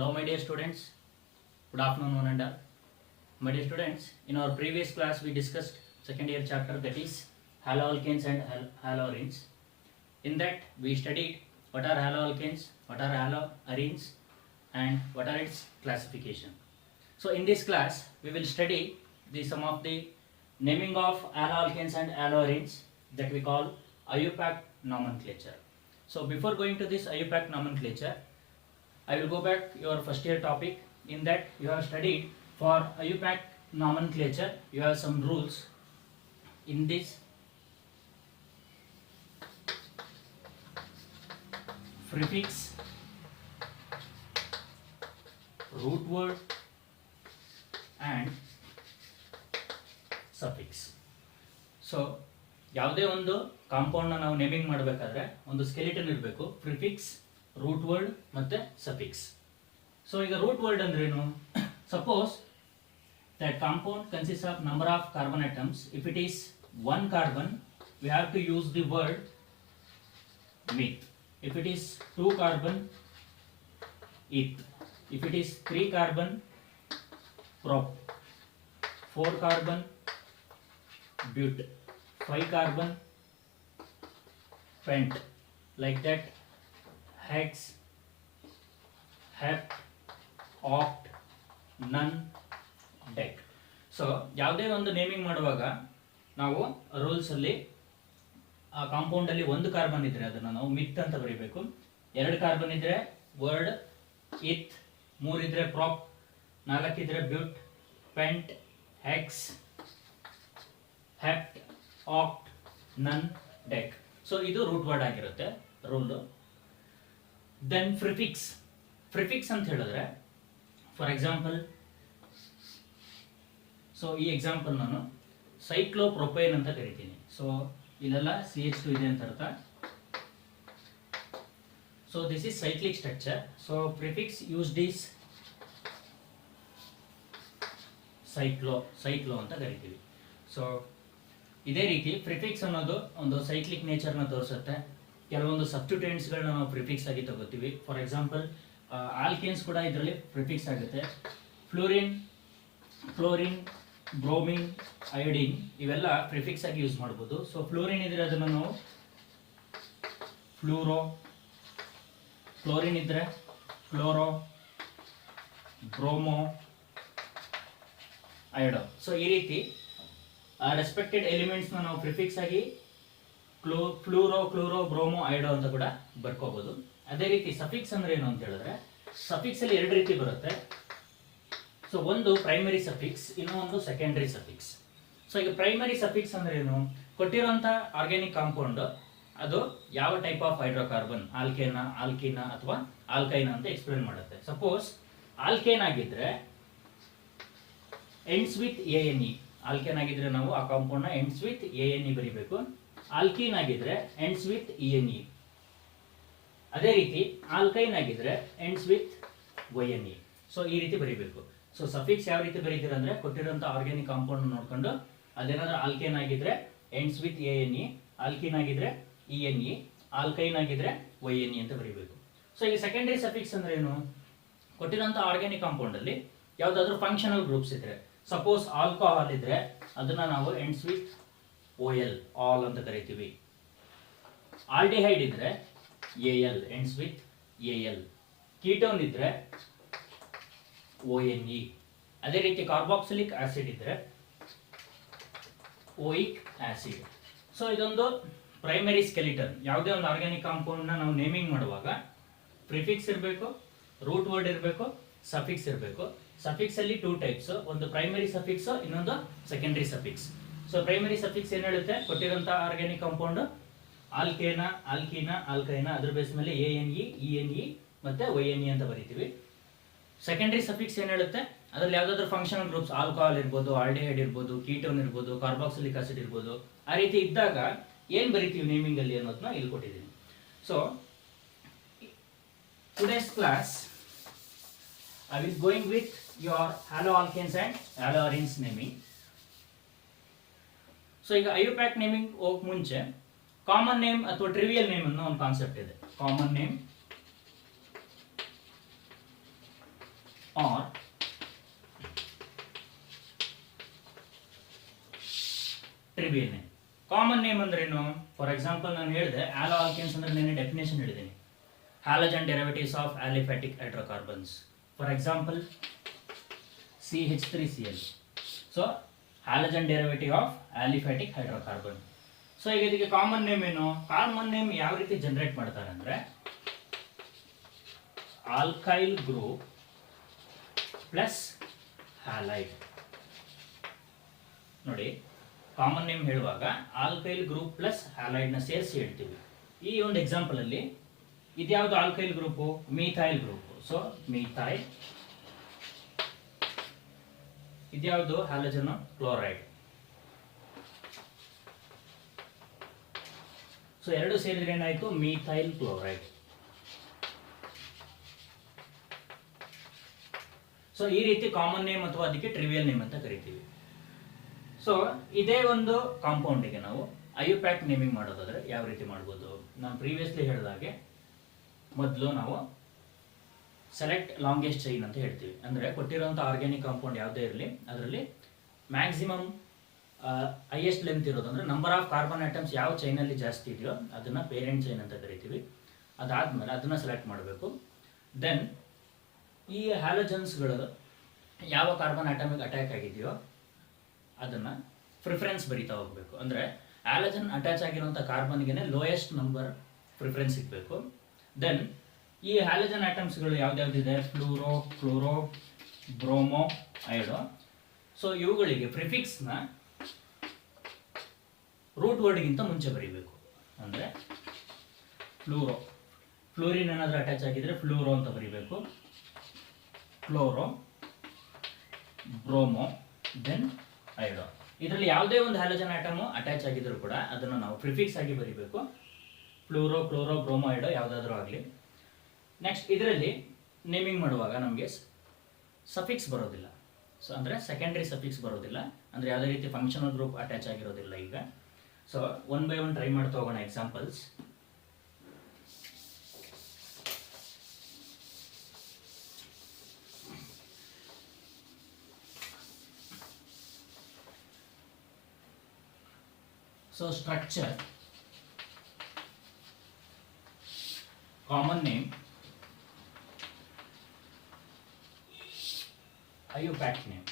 Hello my dear students, good afternoon one and all. My dear students, in our previous class we discussed second year chapter, that is haloalkanes and haloarenes. In that we studied what are haloalkanes, what are haloarenes and what are its classification. So in this class we will study some of the naming of haloalkanes and haloarenes that we call IUPAC nomenclature. So before going to this IUPAC nomenclature, I will go back your first year topic. In that you have studied for IUPAC nomenclature, you have some rules. In this prefix, root word and suffix. So ಯಾವುದೇ ಒಂದು compound ನಾವು naming ಮಾಡಬೇಕಾದ್ರೆ ಒಂದು skeleton ಇರಬೇಕು, prefix, root word ಮತ್ತೆ suffix. So ಈಗ root word ಅಂದ್ರೇನು? Suppose that compound consists of number of carbon atoms. If it is one carbon, we have to use the word with. If it is two carbon, eth. If it is three carbon, prop. Four carbon, but. Five carbon, pent. Like that, hex, hept, oct, none, deck. So ಯಾವುದೇ ಒಂದು naming ಮಾಡುವಾಗ ನಾವು rules ಅಲ್ಲಿ ಆ compound ಅಲ್ಲಿ ಒಂದು carbon ಇದ್ರೆ ಅದನ್ನ ನಾವು ಮಿತ್ ಅಂತ ಬರೀಬೇಕು. ಎರಡು ಕಾರ್ಬನ್ ಇದ್ರೆ ವರ್ಡ್ ಇತ್, ಮೂರಿದ್ರೆ ಪ್ರಾಪ್, ನಾಲ್ಕಿದ್ರೆ but, pent, hex, hept, oct, non, dec. So ಇದು ರೂಟ್ ವರ್ಡ್ ಆಗಿರುತ್ತೆ ರೂಲ್. Then prefix. ಪ್ರಿಫಿಕ್ಸ್ ಅಂತ ಹೇಳಿದ್ರೆ ಫಾರ್ ಎಕ್ಸಾಂಪಲ್, ಸೊ ಈ ಎಕ್ಸಾಂಪಲ್ ನಾನು ಸೈಕ್ಲೋಪ್ರೊಪೈನ್ ಅಂತ ಕರಿತೀನಿ. ಸೊ ಇಲ್ಲೆಲ್ಲ CH2 ಇದೆ ಅಂತ ಅರ್ಥ. So this is cyclic structure. So prefix used is cyclo ಅಂತ ಕರಿತೀವಿ. ಸೊ ಇದೇ ರೀತಿ ಪ್ರಿಫಿಕ್ಸ್ ಅನ್ನೋದು ಒಂದು ಸೈಕ್ಲಿಕ್ ನೇಚರ್ನ ತೋರಿಸುತ್ತೆ. ಕೆಲವೊಂದು ಸಬ್ಸ್ಟಿಟ್ಯೂಯೆಂಟ್ಸ್ಗಳನ್ನ ನಾವು ಪ್ರಿಫಿಕ್ಸ್ ಆಗಿ ತಗೋತೀವಿ. ಫಾರ್ ಎಕ್ಸಾಂಪಲ್ ಆಲ್ಕೇನ್ಸ್ ಕೂಡ ಇದರಲ್ಲಿ ಪ್ರಿಫಿಕ್ಸ್ ಆಗುತ್ತೆ. ಫ್ಲೋರಿನ್, ಬ್ರೋಮಿನ್, ಅಯೋಡಿನ್ ಇವೆಲ್ಲ ಪ್ರಿಫಿಕ್ಸ್ ಆಗಿ ಯೂಸ್ ಮಾಡ್ಬೋದು. ಸೊ ಫ್ಲೋರಿನ್ ಇದ್ರೆ ಅದನ್ನು ನಾವು ಫ್ಲೂರೋ, ಫ್ಲೋರಿನ್ ಇದ್ರೆ ಫ್ಲೋರೋ, ಬ್ರೋಮೋ, ಅಯೋಡೋ. ಸೊ ಈ ರೀತಿ ರೆಸ್ಪೆಕ್ಟೆಡ್ ಎಲಿಮೆಂಟ್ಸ್ನ ನಾವು ಪ್ರಿಫಿಕ್ಸ್ ಆಗಿ ಫ್ಲೂರೋ, ಬ್ರೋಮೋ, ಅಯೋಡೋ ಅಂತ ಕೂಡ ಬರ್ಕೋಬಹುದು. ಅದೇ ರೀತಿ ಸಫಿಕ್ಸ್ ಅಂದ್ರೆ ಏನು ಅಂತ ಹೇಳಿದ್ರೆ, ಸಫಿಕ್ಸ್ ಅಲ್ಲಿ ಎರಡು ರೀತಿ ಬರುತ್ತೆ. ಸೊ ಒಂದು ಪ್ರೈಮರಿ ಸಫಿಕ್ಸ್, ಇನ್ನೊಂದು ಸೆಕೆಂಡರಿ ಸಫಿಕ್ಸ್. ಸೊ ಈಗ ಪ್ರೈಮರಿ ಸಫಿಕ್ಸ್ ಅಂದ್ರೆ ಏನು? ಕೊಟ್ಟಿರುವಂತ ಆರ್ಗ್ಯಾನಿಕ್ ಕಾಂಪೌಂಡ್ ಅದು ಯಾವ ಟೈಪ್ ಆಫ್ ಹೈಡ್ರೋಕಾರ್ಬನ್, ಆಲ್ಕೀನ ಅಥವಾ ಆಲ್ಕೈನ ಅಂತ ಎಕ್ಸ್ಪ್ಲೇನ್ ಮಾಡುತ್ತೆ. ಸಪೋಸ್ ಆಲ್ಕೇನ್ ಆಗಿದ್ರೆ ಎಂಡ್ಸ್ ವಿತ್ ANE. ಆಲ್ಕೇನ್ ಆಗಿದ್ರೆ ನಾವು ಆ ಕಾಂಪೌಂಡ್ ನ ಎಂಡ್ಸ್ ವಿತ್ ANE ಬರೀಬೇಕು. ಆಲ್ಕೀನ್ ಆಗಿದ್ರೆ ಎಂಡ್ಸ್ ವಿತ್ ENE. ಅದೇ ರೀತಿ ಆಲ್ಕೈನ್ ಆಗಿದ್ರೆ ಎಂಡ್ಸ್ ವಿತ್ YNE. ಸೊ ಈ ರೀತಿ ಬರೀಬೇಕು. ಸೊ ಸಫಿಕ್ಸ್ ಯಾವ ರೀತಿ ಬರೀತೀರ ಅಂದ್ರೆ, ಕೊಟ್ಟಿರುವಂತ ಆರ್ಗ್ಯಾನಿಕ್ ಕಾಂಪೌಂಡ್ ನೋಡ್ಕೊಂಡು ಅದೇನಾದ್ರೂ ಆಲ್ಕೇನ್ ಆಗಿದ್ರೆ ಎಂಡ್ಸ್ ವಿತ್ ANE, ಆಲ್ಕೀನ್ ಆಗಿದ್ರೆ ENE, ಆಲ್ಕೈನ್ ಆಗಿದ್ರೆ YNE ಅಂತ ಬರೀಬೇಕು. ಸೊ ಈಗ ಸೆಕೆಂಡರಿ ಸಫಿಕ್ಸ್ ಅಂದ್ರೆ ಏನು? ಕೊಟ್ಟಿರುವಂತ ಆರ್ಗ್ಯಾನಿಕ್ ಕಾಂಪೌಂಡ್ ಅಲ್ಲಿ ಯಾವ್ದಾದ್ರು ಫಂಕ್ಷನಲ್ ಗ್ರೂಪ್ಸ್ ಇದ್ರೆ, ಸಪೋಸ್ ಆಲ್ಕೋಹಾಲ್ ಇದ್ರೆ ಅದನ್ನ ನಾವು ಎಂಡ್ಸ್ ವಿತ್ OL, ಆಲ್ ಅಂತ ಕರಿತೀವಿ. ಆಲ್ಡಿಹೈಡ್ ಇದ್ರೆ AL, ends with AL. Ketone ಇದ್ರೆ ONE. ಅದೇ ರೀತಿ ಕಾರ್ಬಾಕ್ಸಿಲಿಕ್ ಆಸಿಡ್ ಇದ್ರೆ ಓಯಿಕ್ ಆಸಿಡ್. ಸೊ ಇದೊಂದು ಪ್ರೈಮರಿ ಸ್ಕೆಲಿಟನ್. ಯಾವುದೇ ಒಂದು ಆರ್ಗ್ಯಾನಿಕ್ ಕಾಂಪೌಂಡ್ ನ ನಾವು ನೇಮಿಂಗ್ ಮಾಡುವಾಗ ಪ್ರಿಫಿಕ್ಸ್ ಇರಬೇಕು, ರೂಟ್ ವರ್ಡ್ ಇರಬೇಕು, ಸಫಿಕ್ಸ್ ಇರಬೇಕು. ಸಫಿಕ್ಸ್ ಅಲ್ಲಿ ಟೂ ಟೈಪ್ಸ್, ಒಂದು ಪ್ರೈಮರಿ ಸಫಿಕ್ಸ್, ಇನ್ನೊಂದು secondary suffix. So primary suffix ಏನ್ ಹೇಳುತ್ತೆ? ಕೊಟ್ಟಿರುವಂತಹ ಆರ್ಗ್ಯಾನಿಕ್ ಕಾಂಪೌಂಡ್ ಆಲ್ಕೇನ, ಆಲ್ಕೈನ, ಅದ್ರ ಬೇಸ್ ಮೇಲೆ ANE, ENE ಮತ್ತೆ YNE ಅಂತ ಬರೀತೀವಿ. ಸೆಕೆಂಡರಿ ಸಫಿಕ್ಸ್ ಏನ್ ಹೇಳುತ್ತೆ? ಅದ್ರಲ್ಲಿ ಯಾವ್ದಾದ್ರು ಫಂಕ್ಷನಲ್ ಗ್ರೂಪ್ಸ್, ಆಲ್ಕೋಹಾಲ್ ಇರ್ಬೋದು, ಆಲ್ಡಿಹೈಡ್ ಇರ್ಬೋದು, ಕೀಟೋನ್ ಇರ್ಬೋದು, ಕಾರ್ಬಾಕ್ಸಿಲಿಕ್ ಆಸಿಡ್ ಇರ್ಬೋದು, ಆ ರೀತಿ ಇದ್ದಾಗ ಏನ್ ಬರೀತೀವಿ ನೇಮಿಂಗ್ ಅಲ್ಲಿ ಅನ್ನೋದನ್ನ ಇಲ್ಲಿ ಕೊಟ್ಟಿದ್ದೀನಿ. So today's class I will going with your haloalkanes and haloarenes naming. So ಈಗ IUPAC ನೇಮಿಂಗ್ ಹೋಗಕ್ಕೆ ಮುಂಚೆ ಕಾಮನ್ ನೇಮ್ ಅಥವಾ ಟ್ರಿವಿಯಲ್ ನೇಮ್ ಅನ್ನೋ ಒಂದು ಕಾನ್ಸೆಪ್ಟ್ ಇದೆ. Common name or trivial name. Common name ಅಂದ್ರೇನು? ಫಾರ್ ಎಕ್ಸಾಂಪಲ್ ನಾನು ಹೇಳಿದೆ ಆಲೋ ಆಲ್ಕೇನ್ಸ್ ಅಂದ್ರೆ ನಾನು ಡೆಫಿನೇಷನ್ ಹೇಳಿದ್ದೀನಿ. Halogen derivatives of aliphatic hydrocarbons. For example CH3Cl. So halogen derivative of aliphatic hydrocarbon. So ಈಗ ಇದಕ್ಕೆ ಕಾಮನ್ ನೇಮ್ ಏನು? ಕಾಮನ್ ನೇಮ್ ಯಾವ ರೀತಿ ಜನರೇಟ್ ಮಾಡ್ತಾರೆ ಅಂದ್ರೆ ಆಲ್ಕೈಲ್ ಗ್ರೂಪ್ ಪ್ಲಸ್ ಹ್ಯಾಲೈಡ್. ನೋಡಿ, ಕಾಮನ್ ನೇಮ್ ಹೇಳುವಾಗ ಆಲ್ಕೈಲ್ ಗ್ರೂಪ್ ಪ್ಲಸ್ ಹ್ಯಾಲೈಡ್ ನ ಸೇರಿಸಿ ಹೇಳ್ತೀವಿ. ಈ ಒಂದು ಎಕ್ಸಾಂಪಲ್ ಅಲ್ಲಿ ಇದ್ಯಾವುದು alkyl group? Methyl group. So methyl. ಇದ್ಯಾವುದು? Halogen chloride. ಸೊ ಎರಡು ಸೇರಿದ್ರೆ ಏನಾಯ್ತು? Methyl chloride. ಸೊ ಈ ರೀತಿ ಕಾಮನ್ ನೇಮ್ ಅಥವಾ ಅದಕ್ಕೆ ಟ್ರಿವಿಯಲ್ ನೇಮ್ ಅಂತ ಕರಿತೀವಿ. ಸೊ ಇದೇ ಒಂದು ಕಾಂಪೌಂಡಿಗೆ ನಾವು ಐಯುಪ್ಯಾಕ್ ನೇಮಿಂಗ್ ಮಾಡೋದಾದ್ರೆ ಯಾವ ರೀತಿ ಮಾಡ್ಬೋದು? ನಾನು ಪ್ರೀವಿಯಸ್ಲಿ ಹೇಳಿದಾಗೆ ಮೊದಲು ನಾವು ಸೆಲೆಕ್ಟ್ ಲಾಂಗೆಸ್ಟ್ ಚೈನ್ ಅಂತ ಹೇಳ್ತೀವಿ. ಅಂದರೆ ಕೊಟ್ಟಿರುವಂಥ ಆರ್ಗ್ಯಾನಿಕ್ ಕಾಂಪೌಂಡ್ ಯಾವುದೇ ಇರಲಿ ಅದರಲ್ಲಿ ಮ್ಯಾಕ್ಸಿಮಮ್ ಹೈಯೆಸ್ಟ್ ಲೆಂತ್ ಇರೋದು, ಅಂದರೆ ನಂಬರ್ ಆಫ್ ಕಾರ್ಬನ್ ಐಟಮ್ಸ್ ಯಾವ ಚೈನಲ್ಲಿ ಜಾಸ್ತಿ ಇದೆಯೋ ಅದನ್ನು ಪೇರೆಂಟ್ ಚೈನ್ ಅಂತ ಕರಿತೀವಿ. ಅದಾದಮೇಲೆ ಅದನ್ನು ಸೆಲೆಕ್ಟ್ ಮಾಡಬೇಕು. ದೆನ್ ಈ ಹ್ಯಾಲೋಜನ್ಸ್ಗಳು ಯಾವ ಕಾರ್ಬನ್ ಐಟಮಿಗೆ ಅಟ್ಯಾಕ್ ಆಗಿದೆಯೋ ಅದನ್ನು ಪ್ರಿಫರೆನ್ಸ್ ಬರಿತಾ ಹೋಗಬೇಕು. ಅಂದರೆ ಹ್ಯಾಲಜನ್ ಅಟ್ಯಾಚ್ ಆಗಿರುವಂಥ ಕಾರ್ಬನ್ಗೆ ಲೋಯೆಸ್ಟ್ ನಂಬರ್ ಪ್ರಿಫರೆನ್ಸ್ ಸಿಗಬೇಕು. ದೆನ್ ಈ ಹ್ಯಾಲಜನ್ ಐಟಮ್ಸ್ಗಳು ಯಾವ್ದ್ಯಾವ್ದಿದೆ? Fluoro, chloro, bromo, iodo. So ಇವುಗಳಿಗೆ ಪ್ರಿಫಿಕ್ಸ್ನ ರೂಟ್ ವರ್ಡ್ಗಿಂತ ಮುಂಚೆ ಬರೀಬೇಕು. ಅಂದರೆ ಫ್ಲೂರೋ, ಫ್ಲೂರಿನ್ ಏನಾದರೂ ಅಟ್ಯಾಚ್ ಆಗಿದ್ರೆ ಫ್ಲೂರೋ ಅಂತ ಬರೀಬೇಕು. Chloro, bromo, then iodo. ಇದರಲ್ಲಿ ಯಾವುದೇ ಒಂದು ಹ್ಯಾಲಜನ್ ಆಟಮು ಅಟ್ಯಾಚ್ ಆಗಿದ್ರು ಕೂಡ ಅದನ್ನು ನಾವು ಪ್ರಿಫಿಕ್ಸ್ ಆಗಿ ಬರೀಬೇಕು. ಫ್ಲೂರೋ, ಕ್ಲೋರೋ, ಬ್ರೋಮೋ, ಐಡೋ ಯಾವುದಾದ್ರೂ ಆಗಲಿ. ನೆಕ್ಸ್ಟ್ ಇದರಲ್ಲಿ ನೇಮಿಂಗ್ ಮಾಡುವಾಗ ನಮಗೆ ಸಫಿಕ್ಸ್ ಬರೋದಿಲ್ಲ. ಸೊ ಅಂದರೆ ಸೆಕೆಂಡ್ರಿ ಸಫಿಕ್ಸ್ ಬರೋದಿಲ್ಲ. ಅಂದರೆ ಯಾವುದೇ ರೀತಿ ಫಂಕ್ಷನಲ್ ಗ್ರೂಪ್ ಅಟ್ಯಾಚ್ ಆಗಿರೋದಿಲ್ಲ ಈಗ. So one by one try ಮಾಡ್ತಾ ಹೋಗೋಣ examples. So structure, common name, IUPAC name.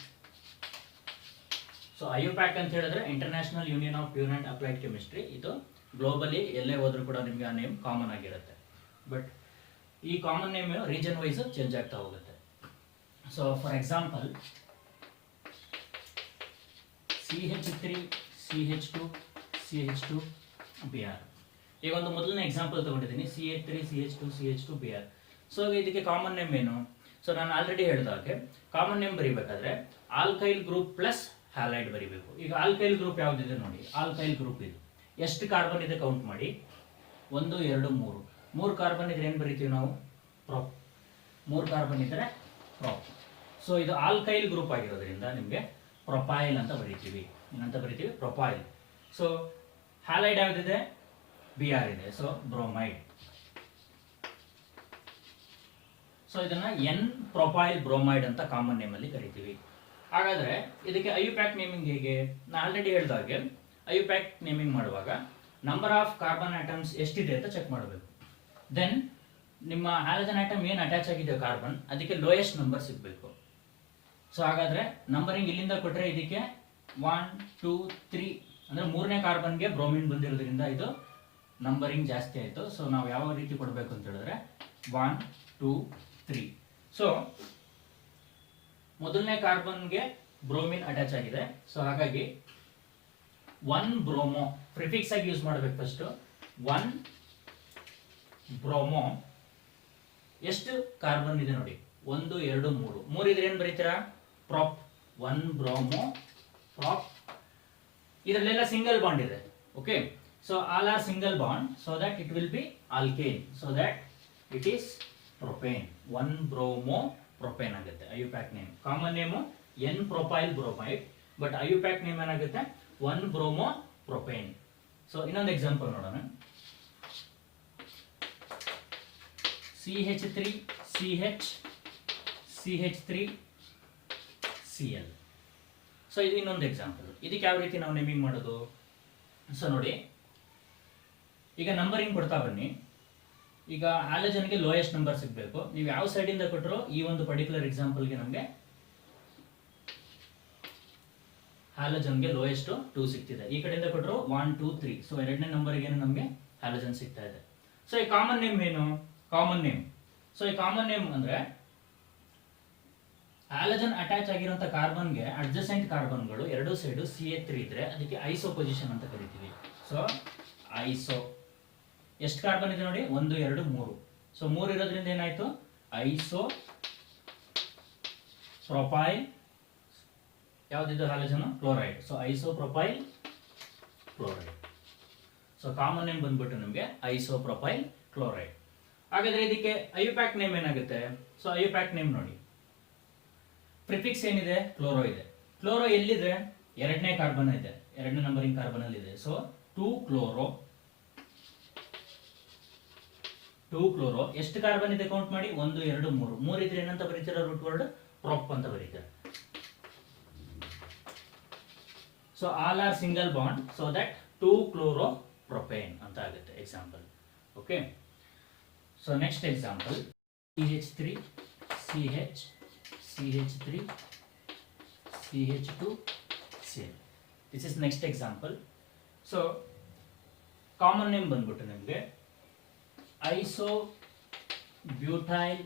So IUPAC ಅಂತ ಹೇಳಿದ್ರೆ International Union of Pure and Applied Chemistry. ಇದು ಗ್ಲೋಬಲಿ ಎಲ್ಲೇ ಹೋದ್ರೂ ಕೂಡ ನಿಮಗೆ ಆ ನೇಮ್ ಕಾಮನ್ ಆಗಿರುತ್ತೆ. ಬಟ್ ಈ common name region wise change ಆಗ್ತಾ ಹೋಗುತ್ತೆ. So for example CH3, CH2, CH2, Br. ಈಗ ಒಂದು ಮೊದಲನೇ ಎಕ್ಸಾಂಪಲ್ ತಗೊಂಡಿದ್ದೀನಿ, CH3, CH2, CH2, Br. So ಇದಕ್ಕೆ ಕಾಮನ್ ನೇಮ್ ಏನು? ಸೊ ನಾನು ಆಲ್ರೆಡಿ ಹೇಳಿದಾಗೆ ಕಾಮನ್ ನೇಮ್ ಬರೀಬೇಕಾದ್ರೆ ಆಲ್ಕೈಲ್ ಗ್ರೂಪ್ ಪ್ಲಸ್ ಹ್ಯಾಲೈಡ್ ಬರೀಬೇಕು. ಈಗ ಆಲ್ಕೈಲ್ ಗ್ರೂಪ್ ಯಾವುದಿದೆ ನೋಡಿ, ಆಲ್ಕೈಲ್ ಗ್ರೂಪ್ ಇದು ಎಷ್ಟು ಕಾರ್ಬನ್ ಇದೆ ಕೌಂಟ್ ಮಾಡಿ. 1, 2, 3. 3 ಕಾರ್ಬನ್ ಇದ್ರೆ ಏನು ಬರಿತೀವಿ ನಾವು? ಪ್ರೊಪ್. 3 ಕಾರ್ಬನ್ ಇದ್ದರೆ ಪ್ರೊಪ್. ಸೊ ಇದು ಆಲ್ಕೈಲ್ ಗ್ರೂಪ್ ಆಗಿರೋದ್ರಿಂದ ನಿಮಗೆ ಪ್ರೊಪೈಲ್ ಅಂತ ಬರೀತೀವಿ. ಏನಂತ ಬರೀತೀವಿ? ಪ್ರೊಪೈಲ್. ಸೊ ಹ್ಯಾಲೈಡ್ ಯಾವುದಿದೆ? Br ಇದೆ. So bromide. ಸೊ ಇದನ್ನ ಎನ್ ಪ್ರೊಪೈಲ್ ಬ್ರೋಮೈಡ್ ಅಂತ ಕಾಮನ್ ನೇಮ್ ಅಲ್ಲಿ ಕರಿತೀವಿ. ಹಾಗಾದ್ರೆ ಇದಕ್ಕೆ ಐಯುಪ್ಯಾಕ್ ನೇಮಿಂಗ್ ಹೇಗೆ? ನಾನು ಆಲ್ರೆಡಿ ಹೇಳಿದಾಗೆ ಐಯುಪ್ಯಾಕ್ ನೇಮಿಂಗ್ ಮಾಡುವಾಗ ನಂಬರ್ ಆಫ್ ಕಾರ್ಬನ್ ಐಟಮ್ಸ್ ಎಷ್ಟಿದೆ ಅಂತ ಚೆಕ್ ಮಾಡಬೇಕು. ದೆನ್ ನಿಮ್ಮ ಹ್ಯಾಲಜನ್ ಐಟಮ್ ಏನು ಅಟ್ಯಾಚ್ ಆಗಿದೆ ಕಾರ್ಬನ್ ಅದಕ್ಕೆ ಲೋಯೆಸ್ಟ್ ನಂಬರ್ ಸಿಗಬೇಕು. ಸೊ ಹಾಗಾದ್ರೆ ನಂಬರಿಂಗ್ ಇಲ್ಲಿಂದ ಕೊಟ್ಟರೆ ಇದಕ್ಕೆ 1, 2, 3 ಅಂದರೆ 3ನೇ ಕಾರ್ಬನ್ಗೆ ಬ್ರೋಮಿನ್ ಬಂದಿರೋದ್ರಿಂದ ಇದು ನಂಬರಿಂಗ್ ಜಾಸ್ತಿ ಆಯಿತು. ಸೊ ನಾವು ಯಾವ ರೀತಿ ಕೊಡಬೇಕು ಅಂತ ಹೇಳಿದ್ರೆ 1, 2, 3. ಸೊ ಮೊದಲನೇ ಕಾರ್ಬನ್ಗೆ ಬ್ರೋಮಿನ್ ಅಟ್ಯಾಚ್ ಆಗಿದೆ. ಸೊ ಹಾಗಾಗಿ 1 ಬ್ರೋಮೋ ಪ್ರಿಫಿಕ್ಸ್ ಆಗಿ ಯೂಸ್ ಮಾಡಬೇಕು. First 1 bromo. ಎಷ್ಟು ಕಾರ್ಬನ್ ಇದೆ ನೋಡಿ? 1, 2, 3. 3 ಇದ್ರೆ ಏನು ಬರೀತೀರಾ? ಪ್ರಾಪ್. 1 bromo prop. ಇದರಲ್ಲೆಲ್ಲ ಸಿಂಗಲ್ ಬಾಂಡ್ ಇದೆ. Okay, so all are single bond, so that it will be alkane, so that it is propane. 1 bromo propane ಆಗುತ್ತೆ IUPAC name. Common name n propyl bromide, but IUPAC name ಏನಾಗುತ್ತೆ? 1 bromo propane. So ಇನ್ನೊಂದು example ನೋಡೋಣ. CH3, CH, CH3Cl. So ಇದು ಇನ್ನೊಂದು example. ಇದಕ್ಕೆ ಯಾವ ರೀತಿ ನಾವು ನೇಮಿಂಗ್ ಮಾಡೋದು? ಸೊ ನೋಡಿ, ಈಗ ನಂಬರಿಂಗ್ ಕೊಡ್ತಾ ಬನ್ನಿ. ಈಗ ಹ್ಯಾಲಜನ್ಗೆ ಲೋಯೆಸ್ಟ್ ನಂಬರ್ ಸಿಗಬೇಕು. ನೀವು ಯಾವ ಸೈಡಿಂದ ಕೊಟ್ಟರು ಈ ಒಂದು ಪರ್ಟಿಕ್ಯುಲರ್ ಎಕ್ಸಾಂಪಲ್ಗೆ ನಮಗೆ ಹ್ಯಾಲಜನ್ಗೆ ಲೋಯೆಸ್ಟ್ 2 ಸಿಗ್ತಿದೆ. ಈ ಕಡೆಯಿಂದ ಕೊಟ್ಟರು 1 2 3. ಸೊ ಎರಡನೇ ನಂಬರ್ಗೆ ನಮಗೆ ಹ್ಯಾಲಜನ್ ಸಿಗ್ತಾ ಇದೆ. ಸೊ ಈ ಕಾಮನ್ ನೇಮ್ ಏನು? Common name. ಸೊ ಈ ಕಾಮನ್ ನೇಮ್ ಅಂದ್ರೆ ಹ್ಯಾಲಜನ್ ಅಟ್ಯಾಚ್ ಆಗಿರುವಂತ ಕಾರ್ಬನ್ಗೆ ಅಡ್ಜಸೆಂಟ್ ಕಾರ್ಬನ್ಗಳು ಎರಡೂ ಸೈಡು CH3 ಇದ್ರೆ ಅದಕ್ಕೆ ಐಸೋ ಪೊಸಿಷನ್ ಅಂತ ಕರಿತೀವಿ. ಸೊ ಐಸೋ ಎಷ್ಟು ಕಾರ್ಬನ್ ಇದೆ ನೋಡಿ? 1 2 3. ಸೊ 3 ಇರೋದ್ರಿಂದ ಏನಾಯ್ತು? Iso propyl. ಯಾವ್ದಿದು halogen? Chloride. So iso propyl chloride. So common name ಬಂದ್ಬಿಟ್ಟು ನಮಗೆ ಐಸೋ ಪ್ರೊಪೈಲ್ ಕ್ಲೋರೈಡ್. ಹಾಗಾದ್ರೆ ಇದಕ್ಕೆ ಐಯುಪ್ಯಾಕ್ ನೇಮ್ ಏನಾಗುತ್ತೆ? ಸೊ ಐಯುಪ್ಯಾಕ್ ನೇಮ್ ನೋಡಿ, ಪ್ರಿಫಿಕ್ಸ್ ಏನಿದೆ? ಕ್ಲೋರೋ ಇದೆ. ಕ್ಲೋರೋ ಎಲ್ಲಿದೆ? ಎರಡನೇ ಕಾರ್ಬನ್ ಇದೆ, ಎರಡನೇ ನಂಬರಿಂಗ್ ಕಾರ್ಬನ್ ಅಲ್ಲಿ ಇದೆ. ಸೊ 2 ಕ್ಲೋರೋ ಎಷ್ಟು ಕಾರ್ಬನ್ ಇದೆ ಕೌಂಟ್ ಮಾಡಿ? 1 2 3. 3 ಇದ್ರೆ ಏನಂತ ಬರೀತೀರಾ? ರೂಟ್ ವರ್ಡ್ ಪ್ರೊಪ್ ಅಂತ ಬರೀತೀರಾ. So all are single bond, so that 2 chloro-propane ಅಂತ ಆಗುತ್ತೆ example. Okay. So next example CH3 CH CH3 CH2 Cl. This is next example. So common name ಬಂದ್ಬಿಟ್ಟು ನಿಮಗೆ iso butyl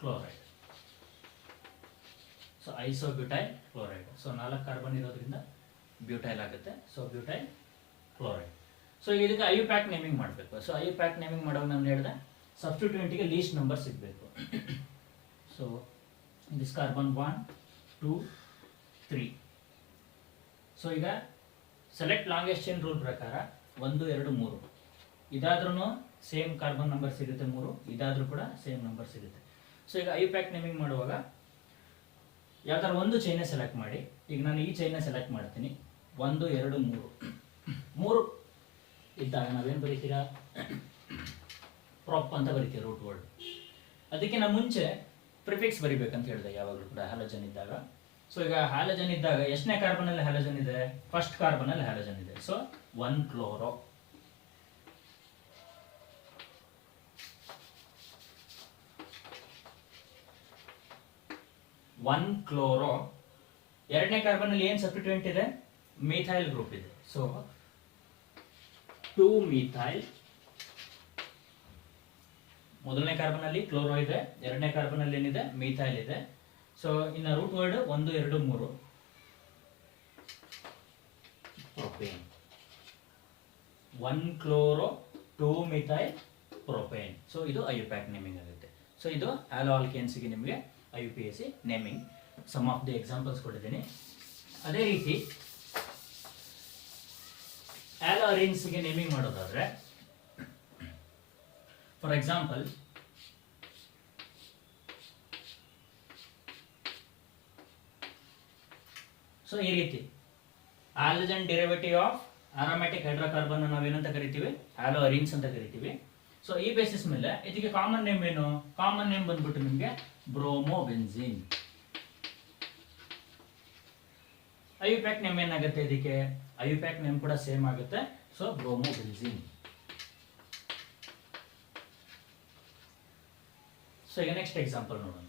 chloride. So isobutyl chloride. So 4 carbon ಇರೋದ್ರಿಂದ butyl ಆಗುತ್ತೆ. So butyl chloride. So ಇದಕ್ಕೆ IUPAC naming ಮಾಡಬೇಕು. So IUPAC naming ಮಾಡುವಾಗ ನಾನು ಹೇಳಿದೆ ಸಬ್ಸ್ಟಿಟ್ಯೂಯೆಂಟ್ಗೆ ಲೀಸ್ಟ್ ನಂಬರ್ ಸಿಗಬೇಕು. So this carbon 1 2 3. ಸೊ ಈಗ ಸೆಲೆಕ್ಟ್ ಲಾಂಗೆಸ್ಟ್ ಚೈನ್ ರೂಲ್ ಪ್ರಕಾರ 1 2 3 ಇದಾದ್ರೂ ಸೇಮ್ ಕಾರ್ಬನ್ ನಂಬರ್ ಸಿಗುತ್ತೆ 3, ಇದಾದ್ರೂ ಕೂಡ ಸೇಮ್ ನಂಬರ್ ಸಿಗುತ್ತೆ. ಸೊ ಈಗ ಐಯುಪ್ಯಾಕ್ ನೇಮಿಂಗ್ ಮಾಡುವಾಗ ಯಾವ್ದಾದ್ರು ಒಂದು ಚೈನ್ ಸೆಲೆಕ್ಟ್ ಮಾಡಿ. ಈಗ ನಾನು ಈ ಚೈನ್ ಸೆಲೆಕ್ಟ್ ಮಾಡ್ತೀನಿ. 1 2 3 ಇದ್ದಾಗ ನಾವೇನು ಬರೀತೀರಾ? ಪ್ರಾಪ್ ಅಂತ ಬರೀತೀವಿ, ರೂಟ್ ವರ್ಡ್. ಅದಕ್ಕೆ ನಾವು ಮುಂಚೆ ಪ್ರಿಫಿಕ್ಸ್ ಬರಿಬೇಕಂತ ಹೇಳಿದೆ ಯಾವಾಗಲೂ ಕೂಡ ಹ್ಯಾಲಜನ್ ಇದ್ದಾಗ. ಸೊ ಈಗ ಹ್ಯಾಲಜನ್ ಇದ್ದಾಗ ಎಷ್ಟನೇ ಕಾರ್ಬನ್ ಅಲ್ಲಿ ಹ್ಯಾಲಜನ್ ಇದೆ? ಫಸ್ಟ್ ಕಾರ್ಬನ್ ಅಲ್ಲಿ ಹ್ಯಾಲಜನ್ ಇದೆ. So 1 chloro. ಎರಡನೇ ಕಾರ್ಬನ್ ಅಲ್ಲಿ ಏನ್ ಸಬ್ಸ್ಟಿಟ್ಯೂಯೆಂಟ್ ಇದೆ? ಮಿಥೈಲ್ ಗ್ರೂಪ್ ಇದೆ. So 2 methyl. ಮೊದಲನೇ ಕಾರ್ಬನ್ ಅಲ್ಲಿ ಕ್ಲೋರೋ ಇದೆ, ಎರಡನೇ ಕಾರ್ಬನ್ ಅಲ್ಲಿ ಏನಿದೆ? ಮಿಥೈಲ್ ಇದೆ. ಸೊ ಇನ್ನು root word 1 2 3 propane. 1 chloro 2 methyl propane. So ಇದು ಐಯುಪ್ಯಾಕ್ ನೇಮಿಂಗ್ ಆಗುತ್ತೆ. ಸೊ ಇದು ಹ್ಯಾಲೋ ಆಲ್ಕೇನ್ಸ್ಗೆ ನಿಮಗೆ IUPAC naming. Some of the examples ಕೊಟ್ಟಿದ್ದೀನಿ. ಅದೇ ರೀತಿ ಹ್ಯಾಲೋ ಅರೇನ್ಸ್ಗೆ ನೇಮಿಂಗ್ ಮಾಡೋದಾದ್ರೆ, ಫಾರ್ ಎಕ್ಸಾಂಪಲ್ ಸೊ ಈ ರೀತಿ halogen derivative of aromatic hydrocarbon ನಾವೇನಂತ ಕರಿತೀವಿ? ಹ್ಯಾಲೋ ಅರೇನ್ಸ್ ಅಂತ ಕರಿತೀವಿ. ಸೊ ಈ ಬೇಸಿಸ್ ಮೇಲೆ ಇದಕ್ಕೆ ಕಾಮನ್ ನೇಮ್ ಏನು? ಕಾಮನ್ ನೇಮ್ ಬಂದ್ಬಿಟ್ಟು ನಿಮಗೆ ಬ್ರೋಮೋಬೆನ್ಝೀನ್. ಐಯುಪ್ಯಾಕ್ ನೇಮ್ ಏನಾಗುತ್ತೆ ಇದಕ್ಕೆ? ಐಯುಪ್ಯಾಕ್ ನೇಮ್ ಕೂಡ ಸೇಮ್ ಆಗುತ್ತೆ. ಸೊ ಬ್ರೋಮೋಬೆನ್ಝೀನ್. ಸೊ ಈಗ ನೆಕ್ಸ್ಟ್ ಎಕ್ಸಾಂಪಲ್ ನೋಡೋಣ.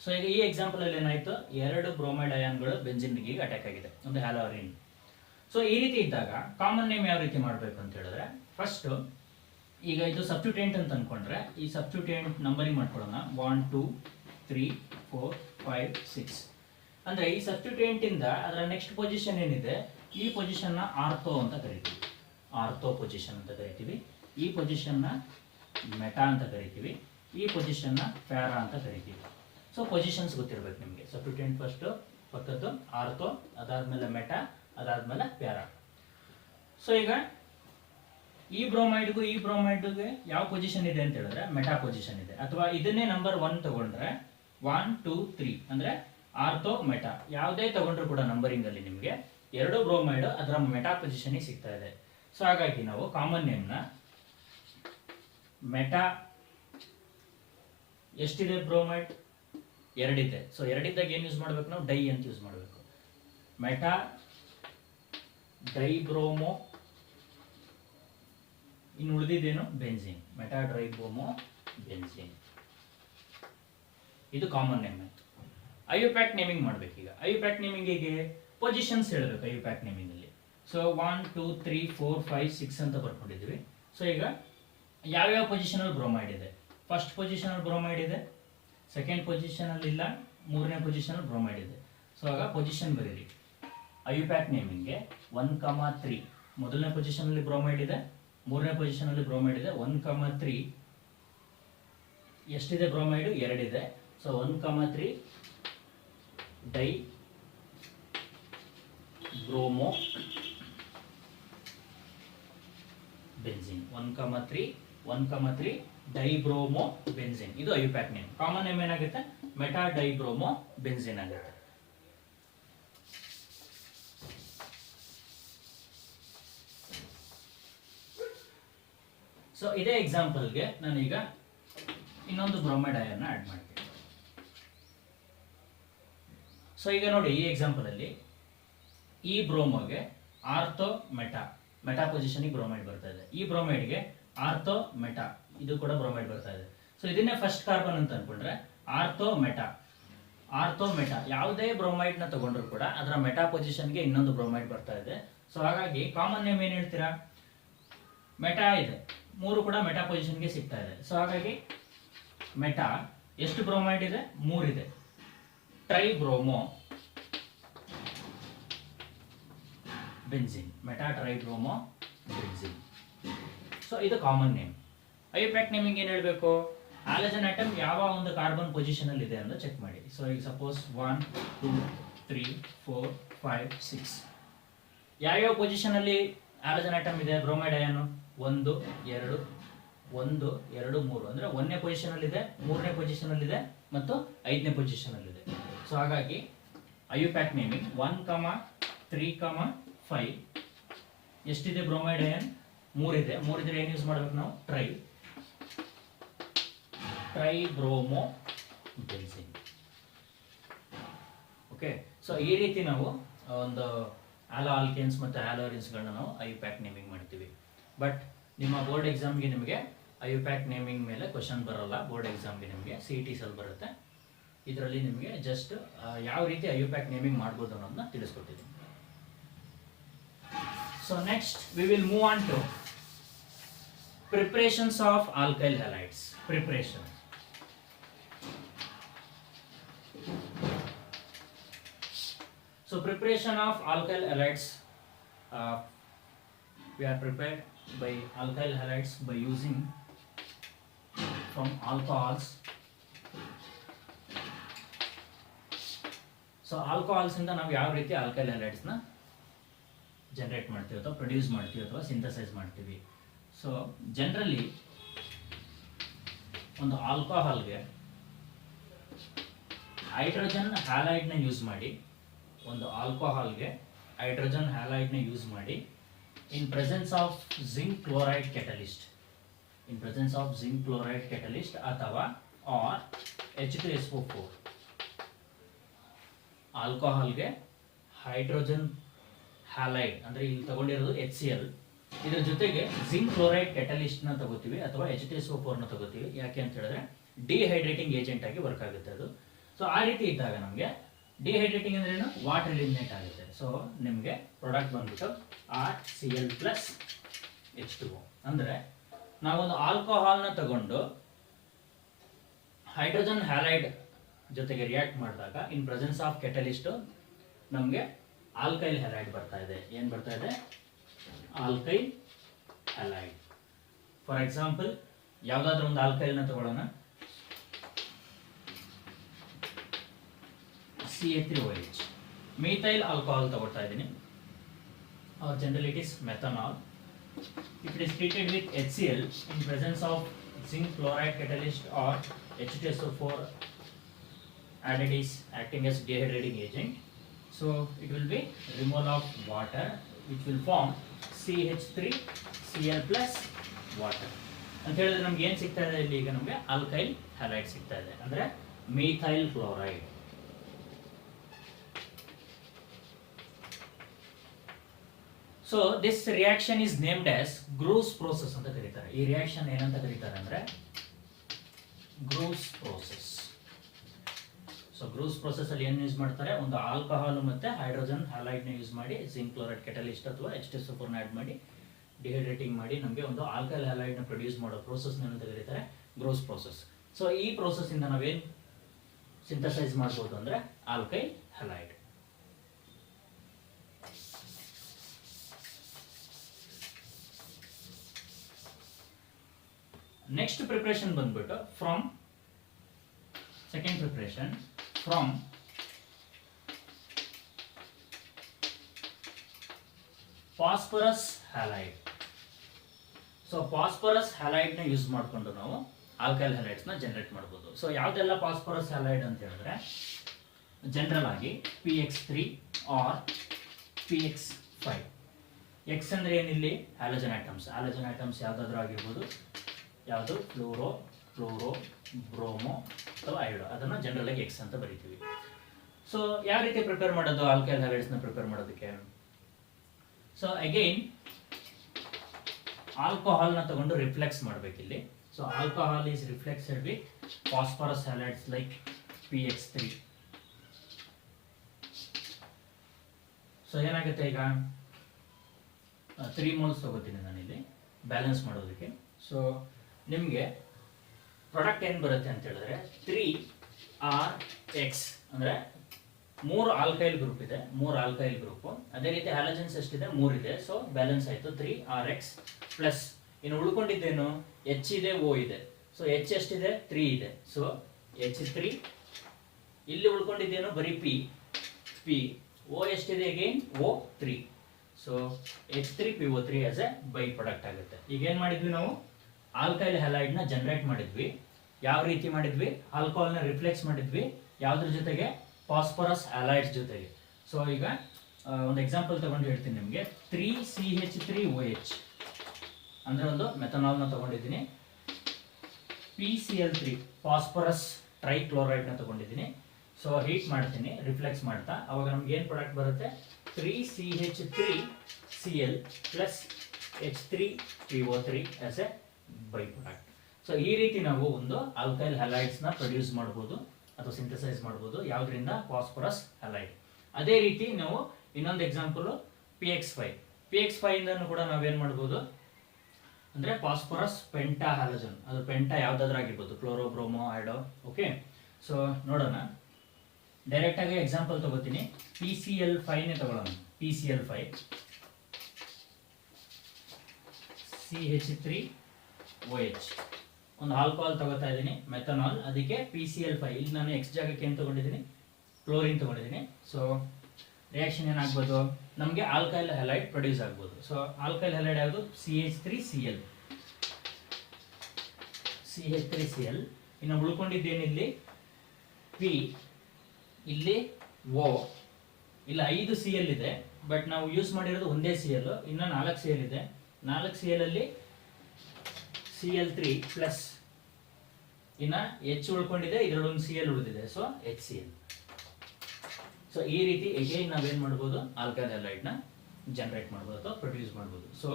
ಸೊ ಈಗ ಈ ಎಕ್ಸಾಂಪಲ್ ಅಲ್ಲಿ ಏನಾಯ್ತು? 2 ಬ್ರೋಮೈಡ್ ಅಯಾನ್ಗಳು ಬೆಂಜಿನ್ಗೆ ಅಟ್ಯಾಕ್ ಆಗಿದೆ, ಒಂದು ಹ್ಯಾಲೋ ಅರೇನ್. ಸೊ ಈ ರೀತಿ ಇದ್ದಾಗ ಕಾಮನ್ ನೇಮ್ ಯಾವ ರೀತಿ ಮಾಡಬೇಕು ಅಂತ ಹೇಳಿದ್ರೆ, ಫಸ್ಟ್ ಈಗ ಇದು ಸಬ್ಸ್ಟಿಟ್ಯೂಯೆಂಟ್ ಅಂತ ಅನ್ಕೊಂಡ್ರೆ ಈ ಸಬ್ಸ್ಟಿಟ್ಯೂಯೆಂಟ್ ನಂಬರಿಂಗ್ ಮಾಡ್ಕೊಳ್ಳೋಣ. 1 2 3 4 5 6. ಅಂದ್ರೆ ಈ ಸಬ್ಸ್ಟಿಟ್ಯೂಯೆಂಟ್ ಇಂದ ಅದರ ನೆಕ್ಸ್ಟ್ ಪೊಸಿಷನ್ ಏನಿದೆ ಈ ಪೊಸಿಷನ್ ನ ಆರ್ಥೋ ಅಂತ ಕರಿತೀವಿ. ಆರ್ಥೋ ಪೊಸಿಷನ್ ಅಂತ ಕರಿತೀವಿ. ಈ ಪೊಸಿಷನ್ ನ ಮೆಟಾ ಅಂತ ಕರಿತೀವಿ. ಈ ಪೊಸಿಷನ್ ನ ಪ್ಯಾರಾ ಅಂತ ಕರಿತೀವಿ. ಸೊ ಪೊಸಿಷನ್ಸ್ ಗೊತ್ತಿರಬೇಕು ನಿಮಗೆ. ಸಬ್ಸ್ಟಿಟ್ಯೂಯೆಂಟ್ ಫಸ್ಟ್ ಪಕ್ಕದ್ದು ಆರ್ಥೋ, ಅದಾದ್ಮೇಲೆ ಮೆಟಾ, ಅದಾದ್ಮೇಲೆ ಪ್ಯಾರಾ. ಸೊ ಈಗ ಈ ಬ್ರೋಮೈಡ್ಗೂ ಈ ಬ್ರೋಮೈಡ್ಗೆ ಯಾವ ಪೊಸಿಷನ್ ಇದೆ ಅಂತ ಹೇಳಿದ್ರೆ ಮೆಟಾ ಪೊಸಿಷನ್ ಇದೆ. ಅಥವಾ ಇದನ್ನೇ ನಂಬರ್ 1 ತಗೊಂಡ್ರೆ 1 2 3 ಅಂದ್ರೆ ಆರ್ಥೋ ಮೆಟಾ ಯಾವುದೇ ತಗೊಂಡ್ರು ಕೂಡ ನಂಬರಿಂಗ್ ಅಲ್ಲಿ ನಿಮಗೆ ಎರಡು ಬ್ರೋಮೈಡ್ ಅದರ ಮೆಟಾ ಪೊಸಿಷನ್ಗೆ ಸಿಗ್ತಾ ಇದೆ. ಸೊ ಹಾಗಾಗಿ ನಾವು ಕಾಮನ್ ನೇಮ್ನ ಮೆಟಾ ಎಷ್ಟಿದೆ ಬ್ರೋಮೈಡ್ ಎರಡಿದೆ. ಸೊ ಎರಡಿದ್ದಾಗ ಏನು ಯೂಸ್ ಮಾಡಬೇಕು ನಾವು ಡೈ ಅಂತ ಯೂಸ್ ಮಾಡಬೇಕು. ಮೆಟಾ ಡೈಬ್ರೋಮೋ, ಇನ್ನು ಉಳಿದಿದ್ದೇನು ಬೆನ್ಸಿನ್, ಮೆಟಾ ಡೈಬ್ರೋಮೋ ಬೆನ್ಸಿನ್. ಇದು ಕಾಮನ್ ನೇಮ್. ಐಯುಪ್ಯಾಕ್ ನೇಮಿಂಗ್ ಮಾಡ್ಬೇಕು. ಈಗ ಐಯುಪ್ಯಾಕ್ ನೇಮಿಂಗ್ ಹೇಗೆ ಪೊಸಿಷನ್ಸ್ ಹೇಳಬೇಕು ಐಯುಪ್ಯಾಕ್ ನೇಮಿಂಗ್ ಅಲ್ಲಿ. ಸೊ 1 2 3 4 5 6 ಅಂತ ಬರ್ಕೊಂಡಿದ್ವಿ. ಸೊ ಈಗ ಯಾವ್ಯಾವ ಪೊಸಿಷನ್ ಅಲ್ಲಿ ಬ್ರೋಮೈಡ್ ಇದೆ, ಫಸ್ಟ್ ಪೊಸಿಷನ್ ಅಲ್ಲಿ ಬ್ರೋಮೈಡ್ ಇದೆ, ಸೆಕೆಂಡ್ ಪೊಸಿಷನ್ ಅಲ್ಲಿ ಇಲ್ಲ, ಮೂರನೇ ಪೊಸಿಷನ್ ಅಲ್ಲಿ ಬ್ರೋಮೈಡ್ ಇದೆ. ಸೊ ಆಗ ಪೊಸಿಷನ್ ಬರೀರಿ. ಐಯುಪ್ಯಾಕ್ ನೇಮಿಂಗ್ಗೆ 1, 3 ಮೊದಲನೇ ಪೊಸಿಷನ್ ಅಲ್ಲಿ ಬ್ರೋಮೈಡ್ ಇದೆ, ಮೂರನೇ ಪೊಸಿಷನ್ ಅಲ್ಲಿ ಬ್ರೋಮೈಡ್ ಇದೆ. 1, 3 ಎಷ್ಟಿದೆ ಬ್ರೋಮೈಡ್ ಎರಡಿದೆ. So 1, 3 di bromo benzene. 1, 3 dibromo benzene. ಇದು ಐಯುಪ್ಯಾಕ್ ನೇಮ್. ಕಾಮನ್ ನೇಮ್ ಏನಾಗುತ್ತೆ ಮೆಟಾ ಡೈಬ್ರೋಮೋ ಬೆನ್ಸಿನ್ ಆಗುತ್ತೆ. ಸೊ ಇದೇ ಎಕ್ಸಾಂಪಲ್ಗೆ ನಾನೀಗ ಇನ್ನೊಂದು ಬ್ರೋಮೈಡ್ ಅಯನ್ನ ಆಡ್ ಮಾಡ್ತೀನಿ. ಸೊ ಈಗ ನೋಡಿ ಈ ಎಕ್ಸಾಂಪಲ್ ಅಲ್ಲಿ ಈ ಬ್ರೋಮೋಗೆ ಆರ್ಥೋ ಮೆಟಾ ಮೆಟಾ ಪೊಸಿಷನ್ಗೆ ಬ್ರೋಮೈಡ್ ಬರ್ತಾ ಇದೆ. ಈ ಬ್ರೋಮೈಡ್ಗೆ ಆರ್ಥೋ ಮೆಟಾ ಇದು ಕೂಡ ಬ್ರೋಮೈಡ್ ಬರ್ತಾ ಇದೆ. ಸೊ ಇದನ್ನೇ ಫಸ್ಟ್ ಕಾರ್ಬನ್ ಅಂತ ಅನ್ಕೊಂಡ್ರೆ ಆರ್ಥೋ ಮೆಟಾ ಯಾವುದೇ ಬ್ರೋಮೈಡ್ ನ ತಗೊಂಡ್ರು ಕೂಡ ಅದರ ಮೆಟಾ ಪೊಸಿಷನ್ಗೆ ಇನ್ನೊಂದು ಬ್ರೋಮೈಡ್ ಬರ್ತಾ ಇದೆ. ಸೊ ಹಾಗಾಗಿ ಕಾಮನ್ ನೇಮ್ ಏನ್ ಹೇಳ್ತೀರಾ, ಮೆಟಾ ಇದೆ, ಮೂರು ಕೂಡ ಮೆಟಾ ಪೊಸಿಷನ್ಗೆ ಸಿಗ್ತಾ ಇದೆ. ಸೊ ಹಾಗಾಗಿ ಮೆಟಾ ಎಷ್ಟು ಬ್ರೋಮೈಡ್ ಇದೆ, 3 ಇದೆ. ಟ್ರೈಬ್ರೋಮೋ ಬೆನ್ಸಿನ್, ಮೆಟಾ ಟ್ರೈಬ್ರೋಮೋ ಬೆನ್ಸಿನ್. ಸೊ ಇದು ಕಾಮನ್ ನೇಮ್. ಐಯುಪ್ಯಾಕ್ ನೇಮಿಂಗ್ ಏನು ಹೇಳಬೇಕು, ಹ್ಯಾಲಜನ್ ಆಟಮ್ ಯಾವ ಒಂದು ಕಾರ್ಬನ್ ಪೊಸಿಷನ್ ಅಲ್ಲಿ ಇದೆ ಅಂತ ಚೆಕ್ ಮಾಡಿ. ಸೊ ಈಗ ಸಪೋಸ್ 1 2 3 4 5 6 ಯಾವ್ಯಾವ ಪೊಸಿಷನ್ ಅಲ್ಲಿ ಹ್ಯಾಲಜನ್ ಆಟಮ್ ಇದೆ ಬ್ರೋಮೈಡ್ ಅಯಾನು 1 2 1 2 3 ಅಂದ್ರೆ 1ನೇ ಪೊಸಿಷನ್ ಅಲ್ಲಿ ಇದೆ, 3ನೇ ಪೊಸಿಷನ್ ಅಲ್ಲಿ ಇದೆ ಮತ್ತು 5ನೇ ಪೊಸಿಷನ್ ಅಲ್ಲಿ ಇದೆ. ಸೊ ಹಾಗಾಗಿ ಐಯುಪ್ಯಾಕ್ ನೇಮಿಂಗ್ 1, 3, 5 ಎಷ್ಟಿದೆ ಬ್ರೋಮೈಡ್ ಅಯಾನ್ 3 ಇದೆ. 3 ಇದ್ರೆ ಏನು ಯೂಸ್ ಮಾಡ್ಬೇಕು ನಾವು ಟ್ರೈಬ್ರೋಮೋ ಬೆನ್ಸಿನ್. ಓಕೆ. ಸೊ ಈ ರೀತಿ ನಾವು ಒಂದು ಆಲೋ ಆಲ್ಕೇನ್ಸ್ ಮತ್ತು ಆಲೋರಿನ್ಸ್ ಗಳನ್ನ ನಾವು ಐಯುಪ್ಯಾಕ್ ನೇಮಿಂಗ್ ಮಾಡ್ತೀವಿ. ಬಟ್ ನಿಮ್ಮ ಬೋರ್ಡ್ ಎಕ್ಸಾಮ್ಗೆ ನಿಮಗೆ ಐಯುಪ್ಯಾಕ್ ನೇಮಿಂಗ್ ಮೇಲೆ ಕ್ವಶನ್ ಬರಲ್ಲ. ಬೋರ್ಡ್ ಎಕ್ಸಾಮ್ಗೆ ನಿಮಗೆ CETs ಅಲ್ಲಿ ಬರುತ್ತೆ. ಇದರಲ್ಲಿ ನಿಮಗೆ ಜಸ್ಟ್ ಯಾವ ರೀತಿ ಐಯುಪ್ಯಾಕ್ ನೇಮಿಂಗ್ ಮಾಡ್ಬೋದು ಅನ್ನೋದನ್ನ ತಿಳಿಸ್ಕೊಟ್ಟಿದ್ದೀನಿ. So next we will move on to preparations of alkyl halides. Preparation. So preparation of alkyl halides, we are prepared by alkyl halides by using from alcohols. So alcohols ಇಂದ ನಾವು ಯಾವ ರೀತಿ alkyl halides ನ generate ಮಾಡ್ತೀವಿ ಅಥವಾ produce ಮಾಡ್ತೀವಿ ಅಥವಾ synthesise ಮಾಡ್ತೀವಿ. ಸೊ ಜನರಲಿ ಒಂದು ಆಲ್ಕೋಹಾಲ್ಗೆ ಹೈಡ್ರೋಜನ್ ಹ್ಯಾಲೈಡ್ನ ಯೂಸ್ ಮಾಡಿ in presence of zinc chloride catalyst ಅಥವಾ ಆರ್ H2SO4 ಆಲ್ಕೋಹಾಲ್ಗೆ ಹೈಡ್ರೋಜನ್ ಹ್ಯಾಲೈಡ್ ಅಂದ್ರೆ ಇಲ್ಲಿ ತಗೊಂಡಿರೋದು HCl, ಇದರ ಜೊತೆಗೆ ಜಿಂಕ್ ಕ್ಲೋರೈಡ್ ಕೆಟಲಿಸ್ಟ್ ನ ತಗೋತೀವಿ ಅಥವಾ H2SO4 ನ ತಗೋತೀವಿ. ಯಾಕೆ ಅಂತ ಹೇಳಿದ್ರೆ ಡಿಹೈಡ್ರೇಟಿಂಗ್ ಏಜೆಂಟ್ ಆಗಿ ವರ್ಕ್ ಆಗುತ್ತೆ ಅದು. ಸೊ ಆ ರೀತಿ ಇದ್ದಾಗ ನಮಗೆ ಡಿಹೈಡ್ರೇಟಿಂಗ್ ಅಂದ್ರೆ ಏನು, ವಾಟರ್ ಎಲಿಮಿನೇಟ್ ಆಗುತ್ತೆ. ಸೊ ನಿಮಗೆ ಪ್ರಾಡಕ್ಟ್ ಬಂದ್ಬಿಟ್ಟು RCl ಪ್ಲಸ್ H2O. ಅಂದ್ರೆ ನಾವೊಂದು ಆಲ್ಕೋಹಾಲ್ ನ ತಗೊಂಡು ಹೈಡ್ರೋಜನ್ ಹ್ಯಾಲೈಡ್ ಜೊತೆಗೆ ರಿಯಾಕ್ಟ್ ಮಾಡಿದಾಗ ಇನ್ ಪ್ರೆಸೆನ್ಸ್ ಆಫ್ ಕೆಟಲಿಸ್ಟ್ ನಮಗೆ ಆಲ್ಕೈಲ್ ಹ್ಯಾಲೈಡ್ ಬರ್ತಾ ಇದೆ. ಏನ್ ಬರ್ತಾ ಇದೆ, ಆಲ್ಕೈಲ್ ಹ್ಯಾಲೈಡ್. ಫಾರ್ ಎಕ್ಸಾಂಪಲ್ ಯಾವ್ದಾದ್ರು ಒಂದು ಆಲ್ಕೈಲ್ ನ ತಗೊಳ್ಳೋಣ, CA3OH. ಮಿಥೈಲ್ ಆಲ್ಕೋಹಾಲ್ ತಗೊಳ್ತಾ ಇದ್ದೀನಿ, or generally it is methanol. If it is treated with HCl in presence of zinc chloride catalyst or H2SO4 added is acting as dehydrating agent, So it will be removal of water which will form CH3Cl plus water. ಅಂತ ಹೇಳಿದ್ರೆ ನಮ್ಗೆ ಏನು ಸಿಗ್ತಾ ಇದೆ ಇಲ್ಲಿ ಈಗ ನಮಗೆ alkyl halide ಸಿಗ್ತಾ ಇದೆ ಅಂದ್ರೆ methyl chloride. So this reaction is named as ಗ್ರೂಸ್ process ಅಂತ ಕರೀತಾರೆ. ಈ ರಿಯಾಕ್ಷನ್ ಏನಂತ ಕರೀತಾರೆ ಅಂದ್ರೆ ಗ್ರೂಸ್ ಪ್ರೋಸೆಸ್. ಸೊ ಗ್ರೂಸ್ ಪ್ರೋಸೆಸ್ ಅಲ್ಲಿ ಏನು ಯೂಸ್ ಮಾಡ್ತಾರೆ, ಒಂದು ಆಲ್ಕೋಹಾಲ್ ಮತ್ತೆ ಹೈಡ್ರೋಜನ್ ಹ್ಯಾಲೈಡ್ ನ ಯೂಸ್ ಮಾಡಿ ಜಿಂಕ್ ಕ್ಲೋರೈಡ್ ಕೆಟಲಿಸ್ಟ್ ಅಥವಾ H2SO4 ನ ಆಡ್ ಮಾಡಿ ಡಿಹೈಡ್ರೇಟಿಂಗ್ ಮಾಡಿ ನಮಗೆ ಒಂದು ಆಲ್ಕೈಲ್ ಹ್ಯಾಲೈಡ್ ನ ಪ್ರೊಡ್ಯೂಸ್ ಮಾಡೋ ಪ್ರೋಸೆಸ್ ಏನಂತ ಕರೀತಾರೆ ಗ್ರೂಸ್ ಪ್ರೋಸೆಸ್. ಸೊ ಈ ಪ್ರೋಸೆಸ್ ಇಂದ ನಾವೇನ್ ಸಿಂಥಸೈಸ್ ಮಾಡಬಹುದು ಅಂದ್ರೆ ಆಲ್ಕೈಲ್ ಹ್ಯಾಲೈಡ್. ನೆಕ್ಸ್ಟ್ ಪ್ರಿಪರೇಷನ್ ಬಂದ್ಬಿಟ್ಟು second preparation from phosphorus halide. So phosphorus halide ನ ಯೂಸ್ ಮಾಡಿಕೊಂಡು ನಾವು ಆಲ್ಕೈಲ್ ಹ್ಯಾಲೈಡ್ಸ್ ನ ಜನರೇಟ್ ಮಾಡಬಹುದು. ಸೊ ಯಾವ್ದೆಲ್ಲ ಫಾಸ್ಫರಸ್ ಹ್ಯಾಲೈಡ್ ಅಂತ ಹೇಳಿದ್ರೆ ಜನರಲ್ ಆಗಿ PX3 ಆರ್ PX5. ಎಕ್ಸ್ ಅಂದ್ರೆ ಏನಿಲ್ಲಿ ಹ್ಯಾಲೋಜನ್ ಆಟಮ್ಸ್. ಹ್ಯಾಲೋಜನ್ ಆಟಮ್ಸ್ ಯಾವ್ದಾದ್ರೂ ಆಗಿರ್ಬೋದು, ಯಾವುದು ಫ್ಲೋರೋ, ಫ್ಲೋರೋ, ಬ್ರೋಮೋ ಅಥವಾ ಐಡೋ, ಅದನ್ನ ಜನರಲ್ ಆಗಿ ಎಕ್ಸ್ ಅಂತ ಬರೀತೀವಿ. ಸೊ ಯಾವ ರೀತಿ ಪ್ರಿಪೇರ್ ಮಾಡೋದು ಆಲ್ಕೈಲ್ ಹ್ಯಾಲೈಡ್ಸ್ ನ ಪ್ರಿಪೇರ್ ಮಾಡೋದಕ್ಕೆ? ಸೊ ಅಗೈನ್ ಆಲ್ಕೋಹಾಲ್ ನ ತಗೊಂಡು ರಿಫ್ಲೆಕ್ಸ್ ಮಾಡಬೇಕಿಲ್ಲಿ. So alcohol is refluxed with phosphorus halides like PX3. ಸೊ ಏನಾಗುತ್ತೆ ಈಗ 3 moles ತಗೋತೀನಿ ನಾನಿಲ್ಲಿ ಬ್ಯಾಲೆನ್ಸ್ ಮಾಡೋದಕ್ಕೆ. ಸೊ ನಿಮಗೆ ಪ್ರಾಡಕ್ಟ್ ಏನು ಬರುತ್ತೆ ಅಂತ ಹೇಳಿದ್ರೆ 3RX ಅಂದ್ರೆ 3 ಆಲ್ಕೈಲ್ ಗ್ರೂಪ್ ಇದೆ, 3 ಆಲ್ಕೈಲ್ ಗ್ರೂಪ್. ಅದೇ ರೀತಿ ಹ್ಯಾಲೋಜನ್ಸ್ ಎಷ್ಟಿದೆ 3 ಇದೆ. ಸೊ ಬ್ಯಾಲೆನ್ಸ್ ಆಯ್ತು 3RX ಪ್ಲಸ್ ಇನ್ನು ಉಳ್ಕೊಂಡಿದ್ದೇನು H ಇದೆ, O ಇದೆ. ಸೊ H ಎಷ್ಟಿದೆ 3 ಇದೆ. So H3. ಇಲ್ಲಿ ಉಳ್ಕೊಂಡಿದ್ದೇನು ಬರೀ P. O ಎಷ್ಟಿದೆ again O3. So H3PO3 as A by product ಆಗುತ್ತೆ. ಈಗ ಏನ್ ಮಾಡಿದ್ವಿ ನಾವು ಆಲ್ಕೈಲ್ ಹ್ಯಾಲೈಡ್ ನ ಜನರೇಟ್ ಮಾಡಿದ್ವಿ. ಯಾವ ರೀತಿ ಮಾಡಿದ್ವಿ? ಆಲ್ಕೋಹಾಲ್ ನ ರಿಫ್ಲೆಕ್ಸ್ ಮಾಡಿದ್ವಿ. ಯಾವ್ದ್ರ ಜೊತೆಗೆ? ಫಾಸ್ಫರಸ್ ಹ್ಯಾಲೈಡ್ಸ್ ಜೊತೆಗೆ. ಸೊ ಈಗ ಒಂದು ಎಕ್ಸಾಂಪಲ್ ತಗೊಂಡು ಹೇಳ್ತೀನಿ ನಿಮಗೆ. 3CH3OH ಅಂದ್ರೆ ಒಂದು ಮೆಥನಾಲ್ ನ ತಗೊಂಡಿದ್ದೀನಿ. PCl3 ಫಾಸ್ಫರಸ್ ಟ್ರೈಕ್ಲೋರೈಡ್ ನ ತಗೊಂಡಿದ್ದೀನಿ. ಸೊ ಹೀಟ್ ಮಾಡ್ತೀನಿ ರಿಫ್ಲೆಕ್ಸ್ ಮಾಡ್ತಾ, ಅವಾಗ ನಮ್ಗೆ ಏನ್ ಪ್ರಾಡಕ್ಟ್ ಬರುತ್ತೆ? 3CH3Cl plus H3PO3 as A by product. So ಈ ರೀತಿ ನಾವು ಒಂದು ಆಲ್ಕೈಲ್ ಹ್ಯಾಲೈಡ್ಸ್ ನ ಪ್ರೊಡ್ಯೂಸ್ ಮಾಡಬಹುದು ಅಥವಾ ಸಿಂಥಸೈಸ್ ಮಾಡಬಹುದು. ಯಾವ್ದ್ರಿಂದ? Phosphorus halide. ಅದೇ ರೀತಿ ನಾವು ಇನ್ನೊಂದು ಎಕ್ಸಾಂಪಲ್ PX5 ಇಂದನೂ ಕೂಡ ನಾವೇನ್ ಮಾಡಬಹುದು ಅಂದ್ರೆ ಫಾಸ್ಫರಸ್ ಪೆಂಟಾ ಹ್ಯಾಲೋಜನ್. ಅದು ಪೆಂಟಾ ಯಾವ್ದಾದ್ರೂ ಆಗಿರ್ಬೋದು, ಕ್ಲೋರೋ, ಬ್ರೋಮೋ, ಐಡೋ. ಓಕೆ, ಸೊ ನೋಡೋಣ. ಡೈರೆಕ್ಟ್ ಆಗಿ ಎಕ್ಸಾಂಪಲ್ ತಗೋತೀನಿ. PCl5 ನೇ ತಗೊಳ್ಳೋಣ. PCl5 CH3OH ಒಂದು ಆಲ್ಕೋಹಾಲ್ ತಗೋತಾ ಇದ್ದೀನಿ, ಮೆಥನಾಲ್. ಅದಕ್ಕೆ PCl5. ಇಲ್ಲಿ ನಾನು X ಜಾಗಕ್ಕೆ ಏನು ತಗೊಂಡಿದ್ದೀನಿ? ಕ್ಲೋರಿನ್ ತಗೊಂಡಿದ್ದೀನಿ. ಸೊ ರಿಯಾಕ್ಷನ್ ಏನಾಗ್ಬೋದು? ನಮಗೆ ಆಲ್ಕೈಲ್ ಹ್ಯಾಲೈಡ್ ಪ್ರೊಡ್ಯೂಸ್ ಆಗ್ಬೋದು. ಸೊ ಆಲ್ಕೈಲ್ ಹ್ಯಾಲೈಡ್ ಯಾವುದು? CH3Cl. ಇನ್ನು ಉಳ್ಕೊಂಡಿದ್ದೇನಿಲ್ಲಿ P, ಇಲ್ಲಿ O, ಇಲ್ಲ 5 Cl ಇದೆ. ಬಟ್ ನಾವು ಯೂಸ್ ಮಾಡಿರೋದು ಒಂದೇ Cl. ಇನ್ನು 4 Cl ಇದೆ. 4 Cl ಅಲ್ಲಿ Cl3 ಪ್ಲಸ್ ಇನ್ನ H ಉಳ್ಕೊಂಡಿದೆ, ಇದರೊಳಗೆ Cl ಉಳಿದಿದೆ. So HCl. ಸೊ ಈ ರೀತಿ ಅಗೈನ್ ನಾವೇನ್ ಮಾಡ್ಬೋದು? ಆಲ್ಕೈಲ್ ಹ್ಯಾಲೈಡ್ ನ ಜನರೇಟ್ ಮಾಡ್ಬೋದು ಅಥವಾ ಪ್ರೊಡ್ಯೂಸ್ ಮಾಡ್ಬೋದು. ಸೊ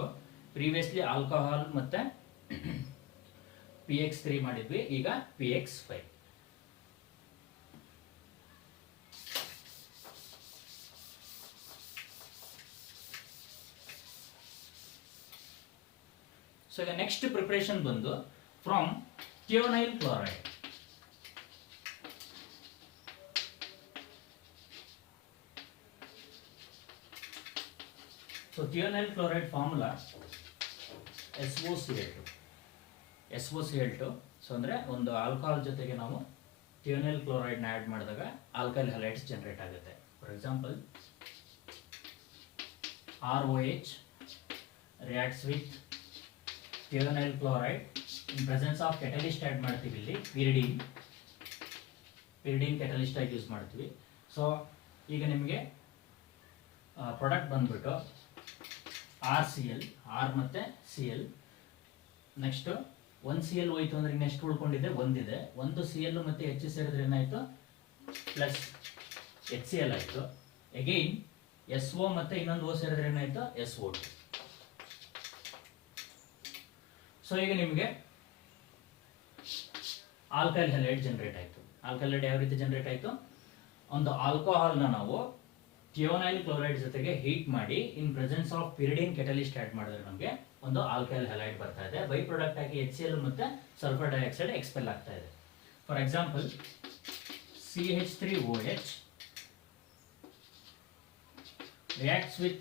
ಪ್ರೀವಿಯಸ್ಲಿ ಆಲ್ಕೋಹಾಲ್ ಮತ್ತೆ PX3 ಮಾಡಿದ್ವಿ, ಈಗ PX5. ಸೊ ಈಗ ನೆಕ್ಸ್ಟ್ ಪ್ರಿಪರೇಷನ್ ಬಂದು from thionyl chloride. So thionyl chloride formula SOCl2. So ಅಂದ್ರೆ ಒಂದು ಆಲ್ಕೋಹಾಲ್ ಜೊತೆಗೆ ನಾವು ಥಿಯೋನೈಲ್ ಕ್ಲೋರೈಡ್ ನ ಆಡ್ ಮಾಡಿದಾಗ ಆಲ್ಕೈಲ್ ಹ್ಯಾಲೈಡ್ಸ್ ಜನರೇಟ್ ಆಗುತ್ತೆ. For example ROH reacts with thionyl chloride in presence of catalyst add ಮಾಡ್ತೀವಿ. ಇಲ್ಲಿ ಪಿರಿಡಿನ್ ಕೆಟಲಿಸ್ಟ್ ಆಗಿ ಯೂಸ್ ಮಾಡ್ತೀವಿ. ಸೊ ಈಗ ನಿಮಗೆ ಪ್ರಾಡಕ್ಟ್ ಬಂದ್ಬಿಟ್ಟು ಆರ್ ಸಿ ಎಲ್, ಆರ್ ಮತ್ತು ಸಿ ಎಲ್. ನೆಕ್ಸ್ಟು ಒಂದು ಸಿ ಎಲ್ ಹೋಯ್ತು ಅಂದರೆ ನೆಕ್ಸ್ಟ್ ಉಳ್ಕೊಂಡಿದೆ ಒಂದಿದೆ, ಒಂದು ಸಿ ಎಲ್ ಮತ್ತು ಎಚ್ ಸೇರಿದ್ರೆ ಏನಾಯಿತು ಪ್ಲಸ್ ಎಚ್ ಸಿ ಎಲ್ ಆಯಿತು. ಅಗೈನ್ ಎಸ್ ಒ ಮತ್ತು ಇನ್ನೊಂದು ಓ ಸೇರಿದ್ರೆ ಏನಾಯಿತು ಎಸ್ ಒ ಟು. ಸೊ ಈಗ ನಿಮಗೆ ಆಲ್ಕೈಲ್ ಹ್ಯಾಲೈಡ್ ಜನರೇಟ್ ಆಯಿತು. ಆಲ್ಕೈಲ್ ಹ್ಯಾಲೈಡ್ ಯಾವ ರೀತಿ ಜನರೇಟ್ ಆಯಿತು? ಒಂದು ಆಲ್ಕೋಹಾಲ್ನ ನಾವು ಥಿಯೋನೈಲ್ ಕ್ಲೋರೈಡ್ ಜೊತೆಗೆ ಹೀಟ್ ಮಾಡಿ in presence of pyridine catalyst add ಮಾಡಿದ್ರೆ ನಮಗೆ ಒಂದು ಆಲ್ಕೈಲ್ ಹ್ಯಾಲೈಡ್ ಬರ್ತಾ ಇದೆ. ಬೈ ಪ್ರಾಡಕ್ಟ್ ಆಗಿ ಎಚ್ ಸಿ ಎಲ್ ಮತ್ತು ಸಲ್ಫರ್ ಡೈಆಕ್ಸೈಡ್ ಎಕ್ಸ್ಪೆಲ್ ಆಗ್ತಾ ಇದೆ. For example CH3OH reacts with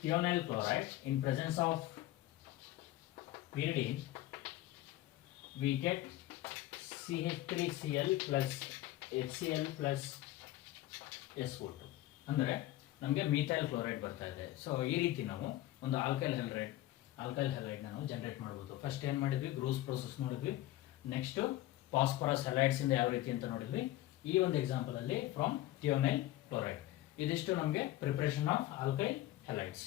thionyl chloride in presence of pyridine, we get CH3Cl plus HCl plus SO2. ಅಂದರೆ ನಮಗೆ ಮೀಥೈಲ್ ಕ್ಲೋರೈಡ್ ಬರ್ತಾ ಇದೆ. ಸೊ ಈ ರೀತಿ ನಾವು ಒಂದು ಆಲ್ಕೈಲ್ ಹ್ಯಾಲೈಡ್ನ ನಾವು ಜನರೇಟ್ ಮಾಡ್ಬೋದು. ಫಸ್ಟ್ ಏನು ಮಾಡಿದ್ವಿ, ಗ್ರೂಸ್ ಪ್ರೋಸೆಸ್ ನೋಡಿದ್ವಿ. ನೆಕ್ಸ್ಟ್ ಫಾಸ್ಫರಸ್ ಹ್ಯಾಲೈಡ್ಸ್ ಇಂದ ಯಾವ ರೀತಿ ಅಂತ ನೋಡಿದ್ವಿ. ಈ ಒಂದು ಎಕ್ಸಾಂಪಲ್ ಅಲ್ಲಿ ಫ್ರಮ್ ಥಿಯೋನೈಲ್ ಕ್ಲೋರೈಡ್. ಇದಿಷ್ಟು ನಮಗೆ preparation of alkyl halides.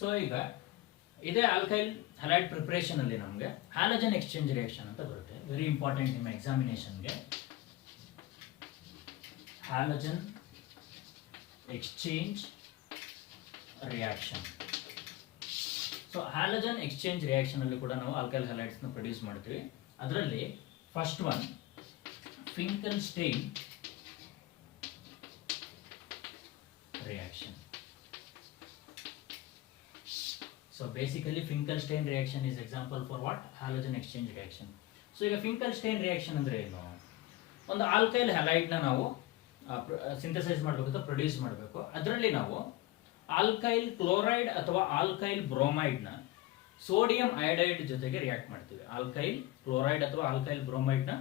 So ಈಗ ಇದೇ ಆಲ್ಕೈಲ್ ಹ್ಯಾಲೈಡ್ ಪ್ರಿಪರೇಷನ್ ಅಲ್ಲಿ ನಮಗೆ ಹ್ಯಾಲಜನ್ ಎಕ್ಸ್ಚೇಂಜ್ ರಿಯಾಕ್ಷನ್ ಅಂತ ಬರುತ್ತೆ. ವೆರಿ ಇಂಪಾರ್ಟೆಂಟ್ ನಿಮ್ಮ ಎಕ್ಸಾಮಿನೇಷನ್ಗೆ. Halogen exchange reaction. So halogen exchange reaction ಅಲ್ಲಿ ಕೂಡ ನಾವು ಆಲ್ಕೈಲ್ ಹ್ಯಾಲೈಡ್ಸ್ ನ ಪ್ರೊಡ್ಯೂಸ್ ಮಾಡ್ತೀವಿ. ಅದರಲ್ಲಿ first one Finkelstein reaction. So basically Finkelstein reaction is example for what? Halogen exchange reaction. So ಈಗ Finkelstein reaction ಅಂದ್ರೆ ಏನು? ಒಂದು ಆಲ್ಕೈಲ್ ಹ್ಯಾಲೈಡ್ ನ ನಾವು ಸಿಂಥಸೈಸ್ ಮಾಡಬೇಕು ಅಥವಾ ಪ್ರೊಡ್ಯೂಸ್ ಮಾಡಬೇಕು. ಅದರಲ್ಲಿ ನಾವು ಆಲ್ಕೈಲ್ ಕ್ಲೋರೈಡ್ ಅಥವಾ ಆಲ್ಕೈಲ್ ಬ್ರೋಮೈಡ್ ನ ಸೋಡಿಯಂ ಅಯೋಡೈಡ್ ಜೊತೆಗೆ ರಿಯಾಕ್ಟ್ ಮಾಡ್ತೀವಿ. ಆಲ್ಕೈಲ್ ಕ್ಲೋರೈಡ್ ಅಥವಾ ಆಲ್ಕೈಲ್ ಬ್ರೋಮೈಡ್ ನ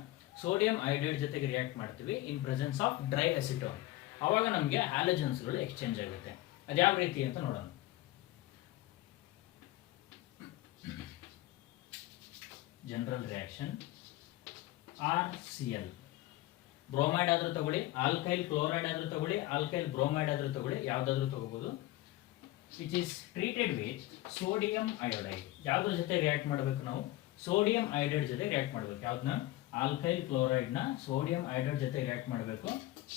ಸೋಡಿಯಂ ಅಯೋಡೈಡ್ ಜೊತೆಗೆ ರಿಯಾಕ್ಟ್ ಮಾಡ್ತೀವಿ ಇನ್ ಪ್ರೆಸೆನ್ಸ್ ಆಫ್ ಡ್ರೈ ಅಸಿಟೋನ್. ಅವಾಗ ನಮಗೆ ಹ್ಯಾಲಜನ್ಸ್ಗಳು ಎಕ್ಸ್ಚೇಂಜ್ ಆಗುತ್ತೆ. ಅದು ಯಾವ ರೀತಿ ಅಂತ ನೋಡೋಣ. General reaction RCl. ಬ್ರೋಮೈಡ್ ಆದ್ರೂ ತಗೊಳ್ಳಿ, ಆಲ್ಕೈಲ್ ಕ್ಲೋರೈಡ್ ಆದ್ರೂ ತಗೊಳ್ಳಿ, ಆಲ್ಕೈಲ್ ಬ್ರೋಮೈಡ್ ಆದ್ರೂ ತಗೊಳ್ಳಿ, ಯಾವ್ದಾದ್ರೂ ತಗೋಬಹುದು. Which is treated with sodium iodide. ಯಾವ್ದ್ರ ಜೊತೆ ರಿಯಾಕ್ಟ್ ಮಾಡಬೇಕು ನಾವು? ಸೋಡಿಯಂ ಅಯೋಡೈಡ್ ಜೊತೆ ರಿಯಾಕ್ಟ್ ಮಾಡಬೇಕು. ಯಾವ್ದನ್ನ? ಆಲ್ಕೈಲ್ ಕ್ಲೋರೈಡ್ ನ ಸೋಡಿಯಂ ಅಯೋಡೈಡ್ ಜೊತೆ ರಿಯಾಕ್ಟ್ ಮಾಡಬೇಕು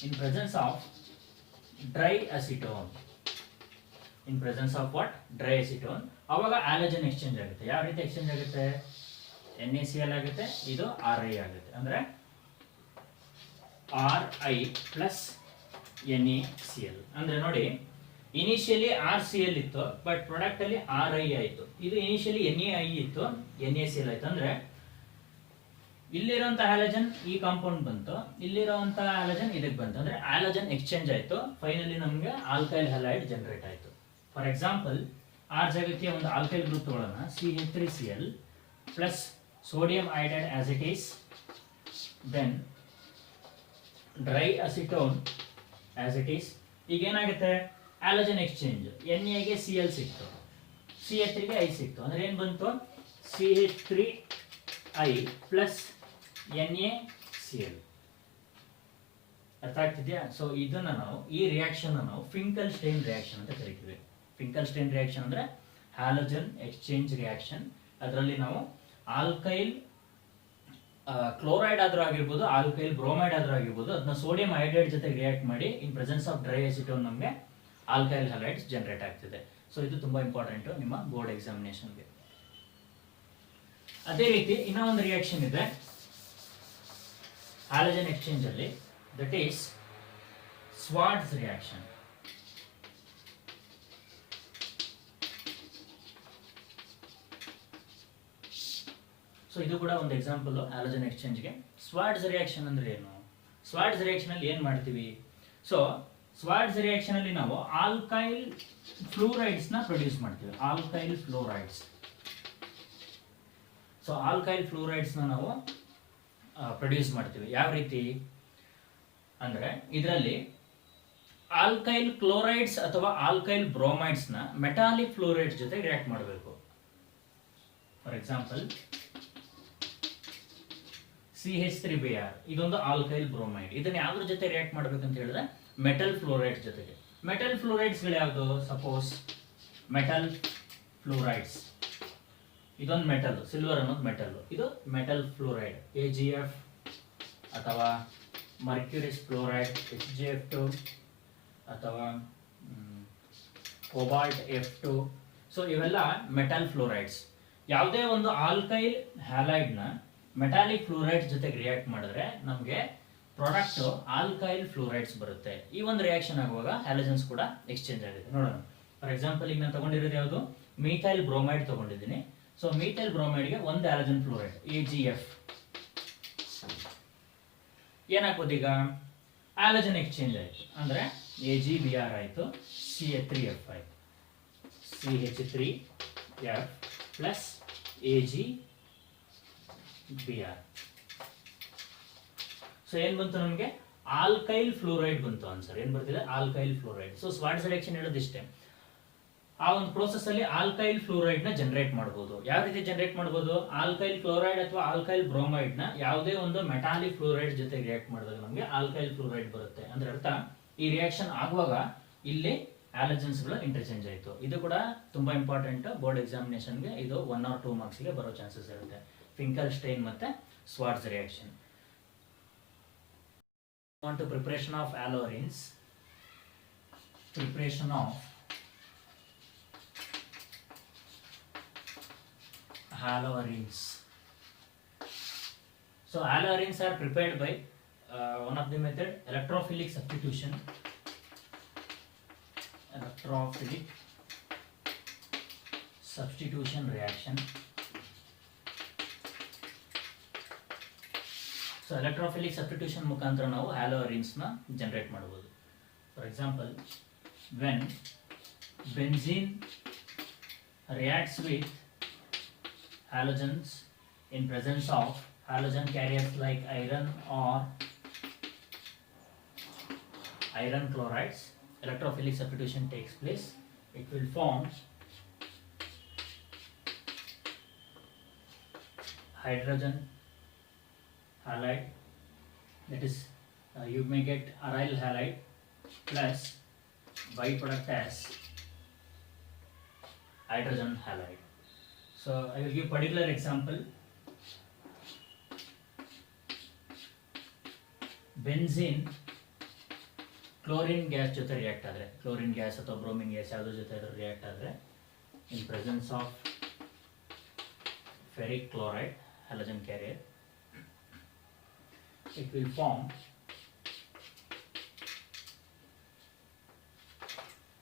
ಇನ್ presence of dry acetone. In presence of what? Dry acetone. ಅವಾಗ ಹ್ಯಾಲಜನ್ ಎಕ್ಸ್ಚೇಂಜ್ ಆಗುತ್ತೆ. ಯಾವ ರೀತಿ ಎಕ್ಸ್ಚೇಂಜ್ ಆಗುತ್ತೆ? NaCl ಆಗುತ್ತೆ, ಇದು Ri ಆಗುತ್ತೆ. ಅಂದ್ರೆ Ri ಪ್ಲಸ್ NaCl. ಅಂದ್ರೆ ನೋಡಿ, ಇನಿಷಿಯಲಿ RCl ಇತ್ತು, ಬಟ್ ಪ್ರಾಡಕ್ಟ್ ಅಲ್ಲಿ Ri ಆಯ್ತು. ಇದು ಇನಿಷಿಯಲಿ Na ಇತ್ತು, NaCl ಆಯ್ತು. ಅಂದ್ರೆ ಇಲ್ಲಿರುವಂತ ಹ್ಯಾಲಜನ್ ಈ ಕಾಂಪೌಂಡ್ ಬಂತು, ಇಲ್ಲಿರುವಂತ ಹ್ಯಾಲಜನ್ ಇದಕ್ಕೆ ಬಂತು. ಅಂದ್ರೆ ಹ್ಯಾಲಜನ್ ಎಕ್ಸ್ಚೇಂಜ್ ಆಯ್ತು. ಫೈನಲಿ ನಮಗೆ ಆಲ್ಕೈಲ್ ಹ್ಯಾಲೈಡ್ ಜನರೇಟ್ ಆಯ್ತು. ಫಾರ್ ಎಕ್ಸಾಂಪಲ್ ಆರ್ ಜಾಗಕ್ಕೆ ಒಂದು ಆಲ್ಕೈಲ್ ಗ್ರೂಪ್ ತಗೊಳ್ಳೋಣ. CH3Cl plus sodium iodide as it is, then dry acetone as it is. ಈಗ ಏನಾಗುತ್ತೆ? Halogen exchange. Na ಗೆ Cl ಸಿಕ್ತು, CH3 ಗೆ I ಸಿಕ್ತು. ಅಂದ್ರೆ ಏನು ಬಂತು? CH3I plus NaCl. ಅರ್ಥ ಆಗ್ತಿದ್ಯಾ? ಸೊ ಇದನ್ನ ನಾವು, ಈ ರಿಯಾಕ್ಷನ್ ನಾವು ಫಿಂಕಲ್ಸ್ಟೈನ್ ರಿಯಾಕ್ಷನ್ ಅಂತ ಕರಿತೀವಿ. ಫಿಂಕಲ್ಸ್ಟೈನ್ ರಿಯಾಕ್ಷನ್ ಅಂದ್ರೆ ಹ್ಯಾಲಜನ್ ಎಕ್ಸ್ಚೇಂಜ್ ರಿಯಾಕ್ಷನ್. ಅದರಲ್ಲಿ ನಾವು ಆಲ್ಕೈಲ್ ಕ್ಲೋರೈಡ್ ಆದ್ರೂ ಆಗಿರ್ಬೋದು, ಆಲ್ಕೈಲ್ ಬ್ರೋಮೈಡ್ ಆದ್ರೂ ಆಗಿರ್ಬೋದು, ಅದನ್ನ ಸೋಡಿಯಂ ಅಯೋಡೈಡ್ ಜೊತೆ ರಿಯಾಕ್ಟ್ ಮಾಡಿ in presence of dry acetone ನಮಗೆ ಆಲ್ಕೈಲ್ ಹ್ಯಾಲೈಡ್ಸ್ ಜನರೇಟ್ ಆಗ್ತಿದೆ. ಸೊ ಇದು ತುಂಬಾ ಇಂಪಾರ್ಟೆಂಟ್ ನಿಮ್ಮ ಬೋರ್ಡ್ ಎಕ್ಸಾಮಿನೇಷನ್ಗೆ. ಅದೇ ರೀತಿ ಇನ್ನೂ ಒಂದು ರಿಯಾಕ್ಷನ್ ಇದೆ ಹ್ಯಾಲಜನ್ ಎಕ್ಸ್ಚೇಂಜ್ ಅಲ್ಲಿ, ದಟ್ ಈಸ್ ಸ್ವಾರ್ಟ್ಸ್ ರಿಯಾಕ್ಷನ್. ಸೊ ಇದು ಕೂಡ ಒಂದು ಎಕ್ಸಾಂಪಲ್ ಹ್ಯಾಲಜನ್ ಎಕ್ಸ್ಚೇಂಜ್ಗೆ. ಸ್ವಾರ್ಟ್ಸ್ ರಿಯಾಕ್ಷನ್ ಅಂದ್ರೆ ಏನು? ಸ್ವಾರ್ಟ್ಸ್ ರಿಯಾಕ್ಷನ್ ಅಲ್ಲಿ ಏನ್ ಮಾಡ್ತೀವಿ? ಸೊ ಸ್ವಾರ್ಟ್ಸ್ ರಿಯಾಕ್ಷನ್ ಅಲ್ಲಿ ನಾವು ಆಲ್ಕೈಲ್ ಫ್ಲೂರೈಡ್ಸ್ ನ ಪ್ರೊಡ್ಯೂಸ್ ಮಾಡ್ತೀವಿ. ಆಲ್ಕೈಲ್ ಫ್ಲೂರೈಡ್ಸ್. ಸೊ ಆಲ್ಕೈಲ್ ಫ್ಲೂರೈಡ್ಸ್ ನ ನಾವು ಪ್ರೊಡ್ಯೂಸ್ ಮಾಡ್ತೀವಿ. ಯಾವ ರೀತಿ ಅಂದ್ರೆ ಇದರಲ್ಲಿ ಆಲ್ಕೈಲ್ ಕ್ಲೋರೈಡ್ಸ್ ಅಥವಾ ಆಲ್ಕೈಲ್ ಬ್ರೋಮೈಡ್ಸ್ ನ ಮೆಟಾಲಿಕ್ ಫ್ಲೂರೈಡ್ಸ್ ಜೊತೆ ರಿಯಾಕ್ಟ್ ಮಾಡಬೇಕು. ಫಾರ್ ಎಕ್ಸಾಂಪಲ್ CH3Br ಇದೊಂದು ಆಲ್ಕೈಲ್ ಬ್ರೋಮೈಡ್. ಇದನ್ನ ಯಾವ್ದ್ರ ಜೊತೆ ರಿಯಾಕ್ಟ್ ಮಾಡ್ಬೇಕಂತ ಹೇಳಿದ್ರೆ ಮೆಟಲ್ ಫ್ಲೋರೈಡ್ ಜೊತೆಗೆ. ಮೆಟಲ್ ಫ್ಲೋರೈಡ್ಸ್ ಗಳು ಯಾವುದು? ಸಪೋಸ್ ಮೆಟಲ್ ಫ್ಲೋರೈಡ್ಸ್, ಇದೊಂದು ಮೆಟಲ್, ಸಿಲ್ವರ್ ಅನ್ನೋದು ಮೆಟಲ್, ಇದು ಮೆಟಲ್ ಫ್ಲೋರೈಡ್ AgF ಅಥವಾ ಮರ್ಕ್ಯೂರಿಸ್ ಫ್ಲೋರೈಡ್ HgF2 ಅಥವಾ ಕೋಬಾಲ್ಟ್ F2. ಸೊ ಇವೆಲ್ಲ ಮೆಟಲ್ ಫ್ಲೋರೈಡ್ಸ್. ಯಾವುದೇ ಒಂದು ಆಲ್ಕೈಲ್ ಹ್ಯಾಲೈಡ್ ನ ಮೆಟಾಲಿಕ್ ಫ್ಲೋರೈಡ್ಸ್ ಜೊತೆಗೆ ರಿಯಾಕ್ಟ್ ಮಾಡಿದ್ರೆ ನಮಗೆ ಪ್ರಾಡಕ್ಟ್ ಆಲ್ಕೈಲ್ ಫ್ಲೋರೈಡ್ಸ್ ಬರುತ್ತೆ. ಈ ಒಂದು ರಿಯಾಕ್ಷನ್ ಆಗುವಾಗ ಹ್ಯಾಲಜನ್ಸ್ ಕೂಡ ಎಕ್ಸ್ಚೇಂಜ್ ಆಗುತ್ತೆ. ನೋಡೋಣ. ಫಾರ್ ಎಕ್ಸಾಂಪಲ್ ಈಗ ನಾನು ತಗೊಂಡಿರೋದು ಯಾವುದು? ಮೀಥೈಲ್ ಬ್ರೋಮೈಡ್ ತಗೊಂಡಿದ್ದೀನಿ. ಸೊ ಮೀಥೈಲ್ ಬ್ರೋಮೈಡ್ಗೆ ಒಂದು ಹ್ಯಾಲಜನ್ ಫ್ಲೋರೈಡ್ AgF. ಏನಾಗ್ಬೋದು ಈಗ? ಹ್ಯಾಲಜನ್ ಎಕ್ಸ್ಚೇಂಜ್ ಆಯಿತು ಅಂದ್ರೆ AgBr ಆಯಿತು, CH3F ಆಯಿತು, CH3F ಪ್ಲಸ್ AgBr. ಸೊ ಏನ್ ಬಂತು ನಮಗೆ? ಆಲ್ಕೈಲ್ ಫ್ಲೋರೈಡ್ ಬಂತು ಆನ್ಸರ್. ಏನ್ ಬರ್ತಿದೆ? Alkyl fluoride. So Swarts reaction ಹೇಳೋದಿಷ್ಟೇ. ಆ ಒಂದು ಪ್ರೋಸೆಸ್ ಅಲ್ಲಿ ಆಲ್ಕೈಲ್ ಫ್ಲೋರೈಡ್ ನ ಜನರೇಟ್ ಮಾಡಬಹುದು. ಯಾವ ರೀತಿ ಜನರೇಟ್ ಮಾಡಬಹುದು? ಆಲ್ಕೈಲ್ ಕ್ಲೋರೈಡ್ ಅಥವಾ ಆಲ್ಕೈಲ್ ಬ್ರೋಮೈಡ್ ನ ಯಾವುದೇ ಒಂದು ಮೆಟಾಲಿಕ್ ಫ್ಲೋರೈಡ್ ಜೊತೆ ರಿಯಾಕ್ಟ್ ಮಾಡಿದಾಗ ನಮಗೆ ಆಲ್ಕೈಲ್ ಫ್ಲೋರೈಡ್ ಬರುತ್ತೆ. ಅಂದ್ರೆ ಅರ್ಥ ಈ ರಿಯಾಕ್ಷನ್ ಆಗುವಾಗ ಇಲ್ಲಿ ಹ್ಯಾಲಜನ್ಸ್ ಗಳು ಇಂಟರ್ಚೇಂಜ್ ಆಯಿತು. ಇದು ಕೂಡ ತುಂಬಾ ಇಂಪಾರ್ಟೆಂಟ್ ಬೋರ್ಡ್ ಎಕ್ಸಾಮಿನೇಷನ್ಗೆ. ಇದು 1 or 2 ಮಾರ್ಕ್ಸ್ ಗೆ ಬರೋ ಚಾನ್ಸಸ್ ಇರುತ್ತೆ. ಫಿಂಕಲ್ಸ್ಟೈನ್ ಮತ್ತೆ swords reaction. On to preparation of haloarenes. Preparation of haloarenes. So haloarenes are prepared by one of the method, electrophilic substitution. Electrophilic substitution reaction. So electrophilic substitution ಮುಖಾಂತರ ನಾವು haloarenes ನ generate ಮಾಡಬಹುದು. For example, when benzene reacts with halogens in presence of halogen carriers like iron or iron chlorides, electrophilic substitution takes place. It will form hydrogen halide, that is you may get aryl halide plus byproduct as hydrogen halide. So I will give particular example. Benzene chlorine gas ಜೊತೆ react ಆದರೆ, chlorine gas ಅಥವಾ bromine gas ಯಾವುದ್ರ ಜೊತೆ react ಆದರೆ, in presence of ferric chloride halogen carrier, it will form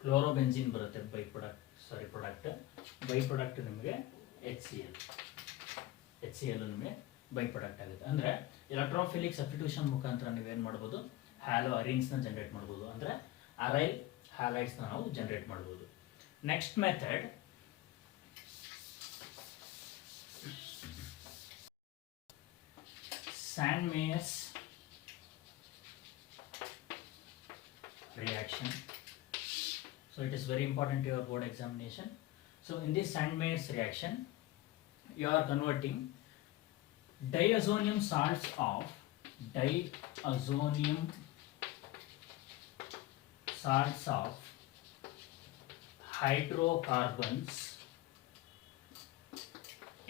chlorobenzene ಬರುತ್ತೆ by product ನಿಮಗೆ HCl ನಿಮಗೆ by product ಆಗುತ್ತೆ. ಅಂದ್ರೆ ಎಲೆಕ್ಟ್ರೋಫಿಲಿಕ್ ಸಬ್ಸ್ಟಿಟ್ಯೂಷನ್ ಮುಖಾಂತರ ನೀವೇನ್ ಮಾಡಬಹುದು? ಹ್ಯಾಲೋಅರೀನ್ಸ್ ನ ಜನರೇಟ್ ಮಾಡಬಹುದು. ಅಂದ್ರೆ ಅರೈಲ್ ಹ್ಯಾಲೈಡ್ಸ್ ನ ನಾವು ಜನರೇಟ್ ಮಾಡಬಹುದು. Next method, Sandmeyer's reaction. So it is very important to your board examination. So in this Sandmeyer's reaction, you are converting diazonium salts of hydrocarbons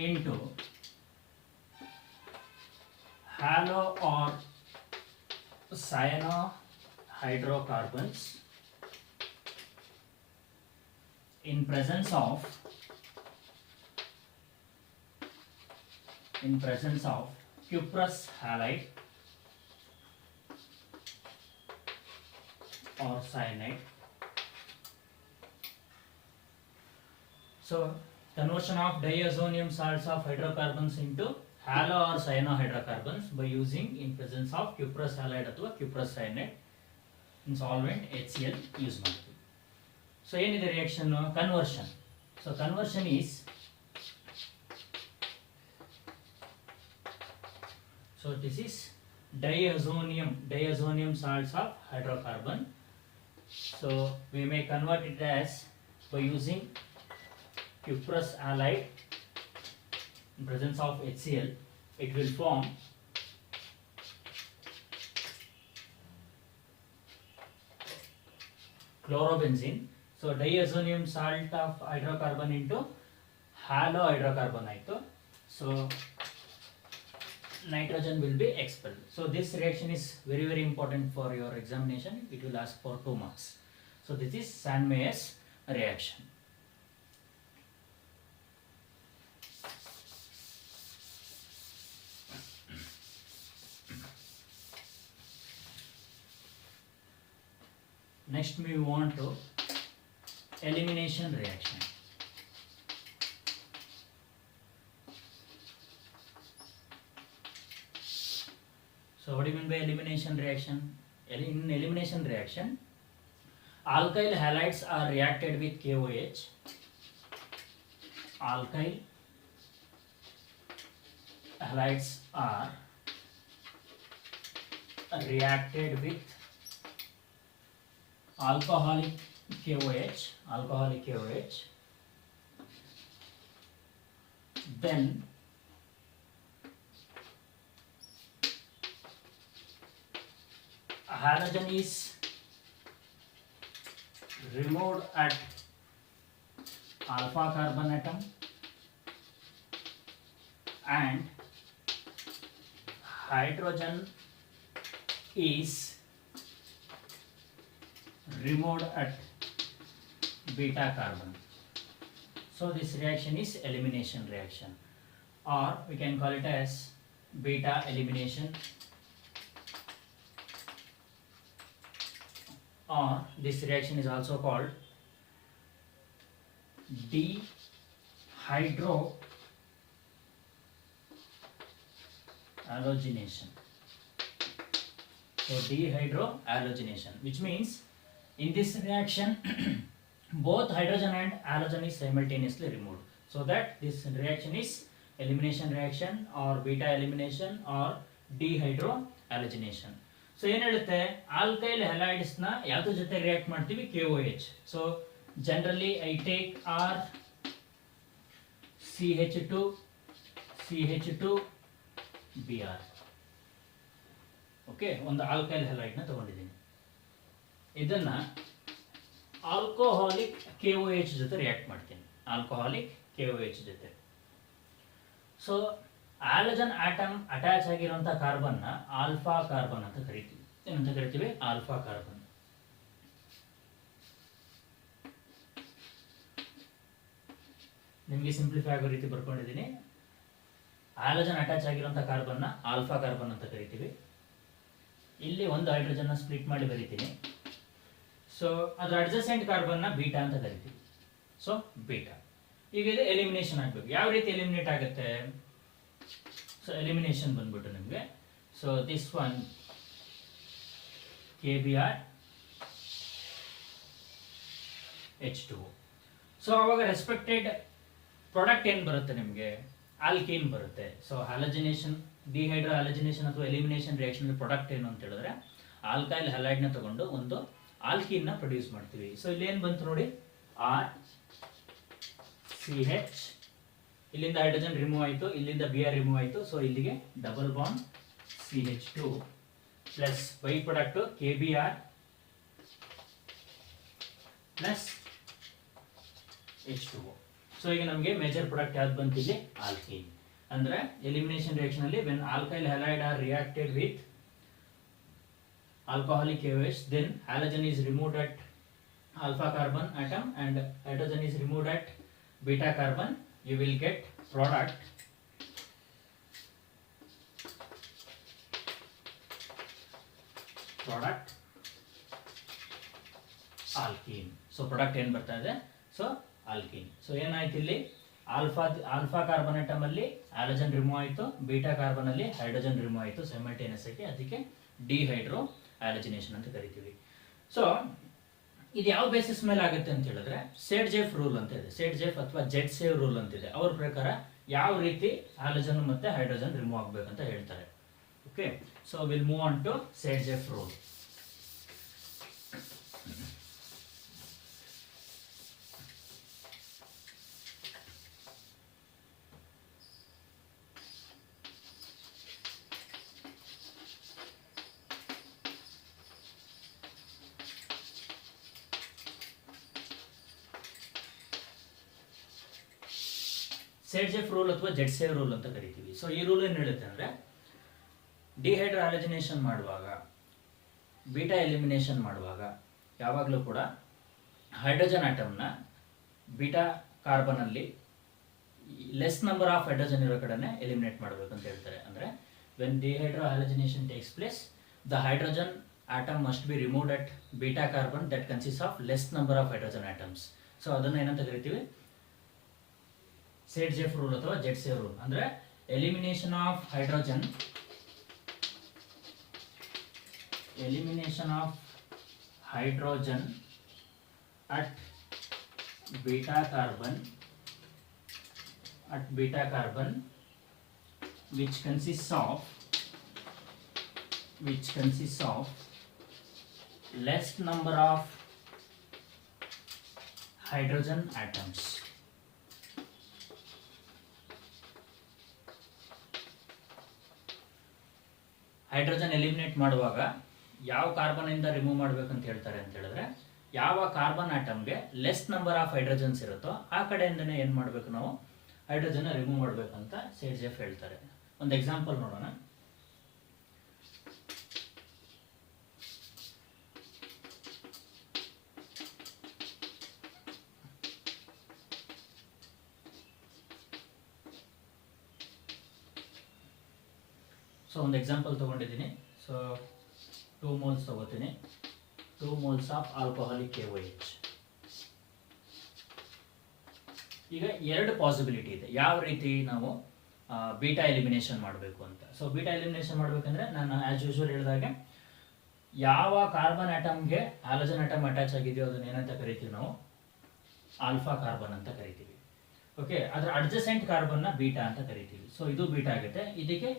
into halo or cyanohydrocarbons in presence of cuprous halide or cyanide. So conversion of diazonium salts of hydrocarbons into halo or cyanohydrocarbons by using in presence of cuprous halide ಅಥವಾ cuprous cyanide in solvent HCl use ಮಾಡ್ತೀವಿ. So ಏನಿದೆ reaction? Conversion. So conversion is, so this is diazonium salts of hydrocarbon. So we may convert it as by using cuprous halide in presence of HCl. It will form chlorobenzene. So diazonium salt of hydrocarbon into halo hydrocarbon ಆಯ್ತು. So nitrogen will be expelled. So this reaction is very very important for your examination. It will ask for 2 marks. So this is Sandmeyer's reaction. Next we move on to elimination reaction. So what do you mean by elimination reaction? In elimination reaction, alkyl halides are reacted with KOH. Alkyl halides are reacted with alcoholic KOH, then halogen is removed at alpha carbon atom and hydrogen is removed at beta carbon. So this reaction is elimination reaction, or we can call it as beta elimination, or this reaction is also called dehydrohalogenation. So dehydrohalogenation, which means in this reaction both hydrogen and halogen is simultaneously removed, so that this reaction is elimination reaction or beta elimination or dehydrohalogenation. So ಏನು ಹೇಳುತ್ತೆ, alkyl halides ನ ಯಾವ್ದ್ರ ಜೊತೆ react ಮಾಡ್ತೀವಿ, KOH. So generally I take R CH2 Br. Okay, ಒಂದು alkyl halide ನ ತಗೊಂಡಿದ್ದೀನಿ. ಇದನ್ನ ಆಲ್ಕೋಹಾಲಿಕ್ KOH ಜೊತೆ ರಿಯಾಕ್ಟ್ ಮಾಡ್ತೀನಿ, ಆಲ್ಕೋಹಾಲಿಕ್ KOH ಜೊತೆ. ಸೊ ಹ್ಯಾಲಜನ್ ಆಟಮ್ ಅಟ್ಯಾಚ್ ಆಗಿರುವಂತ ಕಾರ್ಬನ್ ನ ಆಲ್ಫಾ ಕಾರ್ಬನ್ ಅಂತ ಕರಿತೀವಿ. ಏನಂತ ಕರಿತೀವಿ? Alpha carbon. ನಿಮಗೆ ಸಿಂಪ್ಲಿಫೈ ಆಗೋ ರೀತಿ ಬರ್ಕೊಂಡಿದ್ದೀನಿ. ಹ್ಯಾಲಜನ್ ಅಟ್ಯಾಚ್ ಆಗಿರುವಂತ ಕಾರ್ಬನ್ ನ ಆಲ್ಫಾ ಕಾರ್ಬನ್ ಅಂತ ಕರಿತೀವಿ. ಇಲ್ಲಿ ಒಂದು ಹೈಡ್ರೋಜನ್ ನ ಸ್ಪ್ಲಿಟ್ ಮಾಡಿ ಬರೀತೀನಿ. ಸೊ ಅದರ ಅಡ್ಜಸೆಂಟ್ ಕಾರ್ಬನ್ ನ ಬೀಟಾ ಅಂತ ಕರಿತೀವಿ. So beta. ಈಗ ಇದು ಎಲಿಮಿನೇಷನ್ ಆಗಬೇಕು. ಯಾವ ರೀತಿ ಎಲಿಮಿನೇಟ್ ಆಗುತ್ತೆ? ಸೊ ಎಲಿಮಿನೇಷನ್ ಬಂದ್ಬಿಟ್ಟು ನಿಮಗೆ, so this one KBr H2O. So ಅವಾಗ ರೆಸ್ಪೆಕ್ಟೆಡ್ ಪ್ರಾಡಕ್ಟ್ ಏನು ಬರುತ್ತೆ ನಿಮಗೆ? ಆಲ್ಕೀನ್ ಬರುತ್ತೆ. ಸೊ ಹ್ಯಾಲಜಿನೇಷನ್, ಡಿಹೈಡ್ರೋ ಹ್ಯಾಲಜಿನೇಷನ್ ಅಥವಾ ಎಲಿಮಿನೇಷನ್ ರಿಯಾಕ್ಷನ್ ಪ್ರಾಡಕ್ಟ್ ಏನು ಅಂತ ಹೇಳಿದ್ರೆ ಆಲ್ಕೈಲ್ ಹ್ಯಾಲೈಡ್ ನ ತಗೊಂಡು ಒಂದು ಆಲ್ಕೀನ್ ನ ಪ್ರೊಡ್ಯೂಸ್ ಮಾಡ್ತೀವಿ. ಸೊ ಇಲ್ಲಿ ಏನು ಬಂತು ನೋಡಿ, RCH, ಇಲ್ಲಿಂದ ಹೈಡ್ರೋಜನ್ ರಿಮೂವ್ ಆಯಿತು, ಇಲ್ಲಿಂದ Br ರಿಮೂವ್ ಆಯಿತು. ಸೊ ಇಲ್ಲಿಗೆ double bond CH2 plus by product KBr plus H2O. So ಈಗ ನಮಗೆ ಮೇಜರ್ ಪ್ರಾಡಕ್ಟ್ ಯಾವ್ದು ಬಂತು ಇಲ್ಲಿ? ಆಲ್ಕೀನ್. ಅಂದ್ರೆ ಎಲಿಮಿನೇಷನ್ ರಿಯಾಕ್ಷನ್ ಅಲ್ಲಿ when alkyl halide are reacted with alcoholic KOH, then halogen is removed at alpha carbon atom and hydrogen is removed at beta carbon. You will get product alkene. So product ಏನು ಬರ್ತಾ ಇದೆ? So alkene. So ಏನಾಯ್ತು ಇಲ್ಲಿ? Alpha carbon atom ಅಲ್ಲಿ halogen remove ಆಯಿತು, beta carbon ಅಲ್ಲಿ hydrogen remove ಆಯಿತು simultaneous ಆಗಿ. ಅದಕ್ಕೆ ಡಿಹೈಡ್ರೋ ಹ್ಯಾಲಜಿನೇಷನ್ ಅಂತ ಕರಿತೀವಿ. ಸೊ ಇದು ಯಾವ ಬೇಸಿಸ್ ಮೇಲೆ ಆಗುತ್ತೆ ಅಂತ ಹೇಳಿದ್ರೆ ಸೇಡ್ಜೆಫ್ ರೂಲ್ ಅಂತ ಇದೆ. ಸೇಡ್ಜೆಫ್ ಅಥವಾ ಜೆಟ್ ಸೇವ್ ರೂಲ್ ಅಂತ ಇದೆ. ಅವ್ರ ಪ್ರಕಾರ ಯಾವ ರೀತಿ ಹ್ಯಾಲಜನ್ ಮತ್ತೆ ಹೈಡ್ರೋಜನ್ ರಿಮೂವ್ ಆಗಬೇಕಂತ ಹೇಳ್ತಾರೆ. Okay, so will move on to Saytzeff rule. Saytzeff rule ಅಥವಾ ಜೆಡ್ಸೇವ್ ರೂಲ್ ಅಂತ ಕರಿತೀವಿ. ಸೊ ಈ ರೂಲ್ ಏನು ಹೇಳುತ್ತೆ ಅಂದರೆ, ಡಿಹೈಡ್ರೋಹ್ಯಾಲಜನೇಷನ್ ಮಾಡುವಾಗ, ಬೀಟಾ ಎಲಿಮಿನೇಷನ್ ಮಾಡುವಾಗ ಯಾವಾಗಲೂ ಕೂಡ ಹೈಡ್ರೋಜನ್ ಆಟಮ್ನ ಬೀಟಾ ಕಾರ್ಬನಲ್ಲಿ ಲೆಸ್ ನಂಬರ್ ಆಫ್ ಹೈಡ್ರೋಜನ್ ಇರೋ ಕಡೆನೇ ಎಲಿಮಿನೇಟ್ ಮಾಡಬೇಕು ಅಂತ ಹೇಳ್ತಾರೆ. ಅಂದರೆ when dehydrohalogenation takes place, the hydrogen atom must be removed at beta carbon that consists of less number of hydrogen atoms. So ಅದನ್ನು ಏನಂತ ಕರಿತೀವಿ, ಸೇಡ್ಜೆಫ್ ರೂಲ್ ಅಥವಾ ಜೆಡ್ಸೇವ್ ರೂಲ್. ಅಂದರೆ elimination of hydrogen at beta carbon which consists of less number of hydrogen atoms. Hydrogen eliminate ಮಾಡುವಾಗ ಯಾವ carbon ಇಂದ remove ಮಾಡಬೇಕಂತ ಹೇಳ್ತಾರೆ ಅಂತ ಹೇಳಿದ್ರೆ, ಯಾವ ಕಾರ್ಬನ್ ಆಟಮ್ಗೆ ಲೆಸ್ ನಂಬರ್ ಆಫ್ ಹೈಡ್ರೋಜನ್ಸ್ ಇರುತ್ತೋ ಆ ಕಡೆಯಿಂದನೇ ಏನು ಮಾಡಬೇಕು, ನಾವು ಹೈಡ್ರೋಜನ್ ರಿಮೂವ್ ಮಾಡಬೇಕಂತ ಸೇಡ್ಜೆಫ್ ಹೇಳ್ತಾರೆ. ಒಂದು ಎಕ್ಸಾಂಪಲ್ ನೋಡೋಣ. ಸೊ ಒಂದು ಎಕ್ಸಾಂಪಲ್ ತಗೊಂಡಿದ್ದೀನಿ. ಸೊ 2 moles ತಗೋತೀನಿ. 2 moles ಆಫ್ ಆಲ್ಕೋಹಾಲಿಕ್ KOH. ಈಗ ಎರಡು ಪಾಸಿಬಿಲಿಟಿ ಇದೆ ಯಾವ ರೀತಿ ನಾವು ಬೀಟಾ ಎಲಿಮಿನೇಷನ್ ಮಾಡಬೇಕು ಅಂತ. ಸೊ ಬೀಟಾ ಎಲಿಮಿನೇಷನ್ ಮಾಡಬೇಕಂದ್ರೆ ನಾನು ಆಸ್ ಯೂಶುವಲ್ ಹೇಳಿದಾಗೆ, ಯಾವ ಕಾರ್ಬನ್ ಆಟಮ್ಗೆ ಹ್ಯಾಲೋಜನ್ ಆಟಮ್ ಅಟ್ಯಾಚ್ ಆಗಿದೆಯೋ ಅದನ್ನ ಏನಂತ ಕರಿತೀವಿ ನಾವು, ಆಲ್ಫಾ ಕಾರ್ಬನ್ ಅಂತ ಕರಿತೀವಿ. ಓಕೆ, ಅದರ ಅಡ್ಜಸೆಂಟ್ ಕಾರ್ಬನ್ನ ಬೀಟಾ ಅಂತ ಕರಿತೀವಿ. ಸೊ ಇದು ಬೀಟಾ ಆಗುತ್ತೆ. ಇದಕ್ಕೆ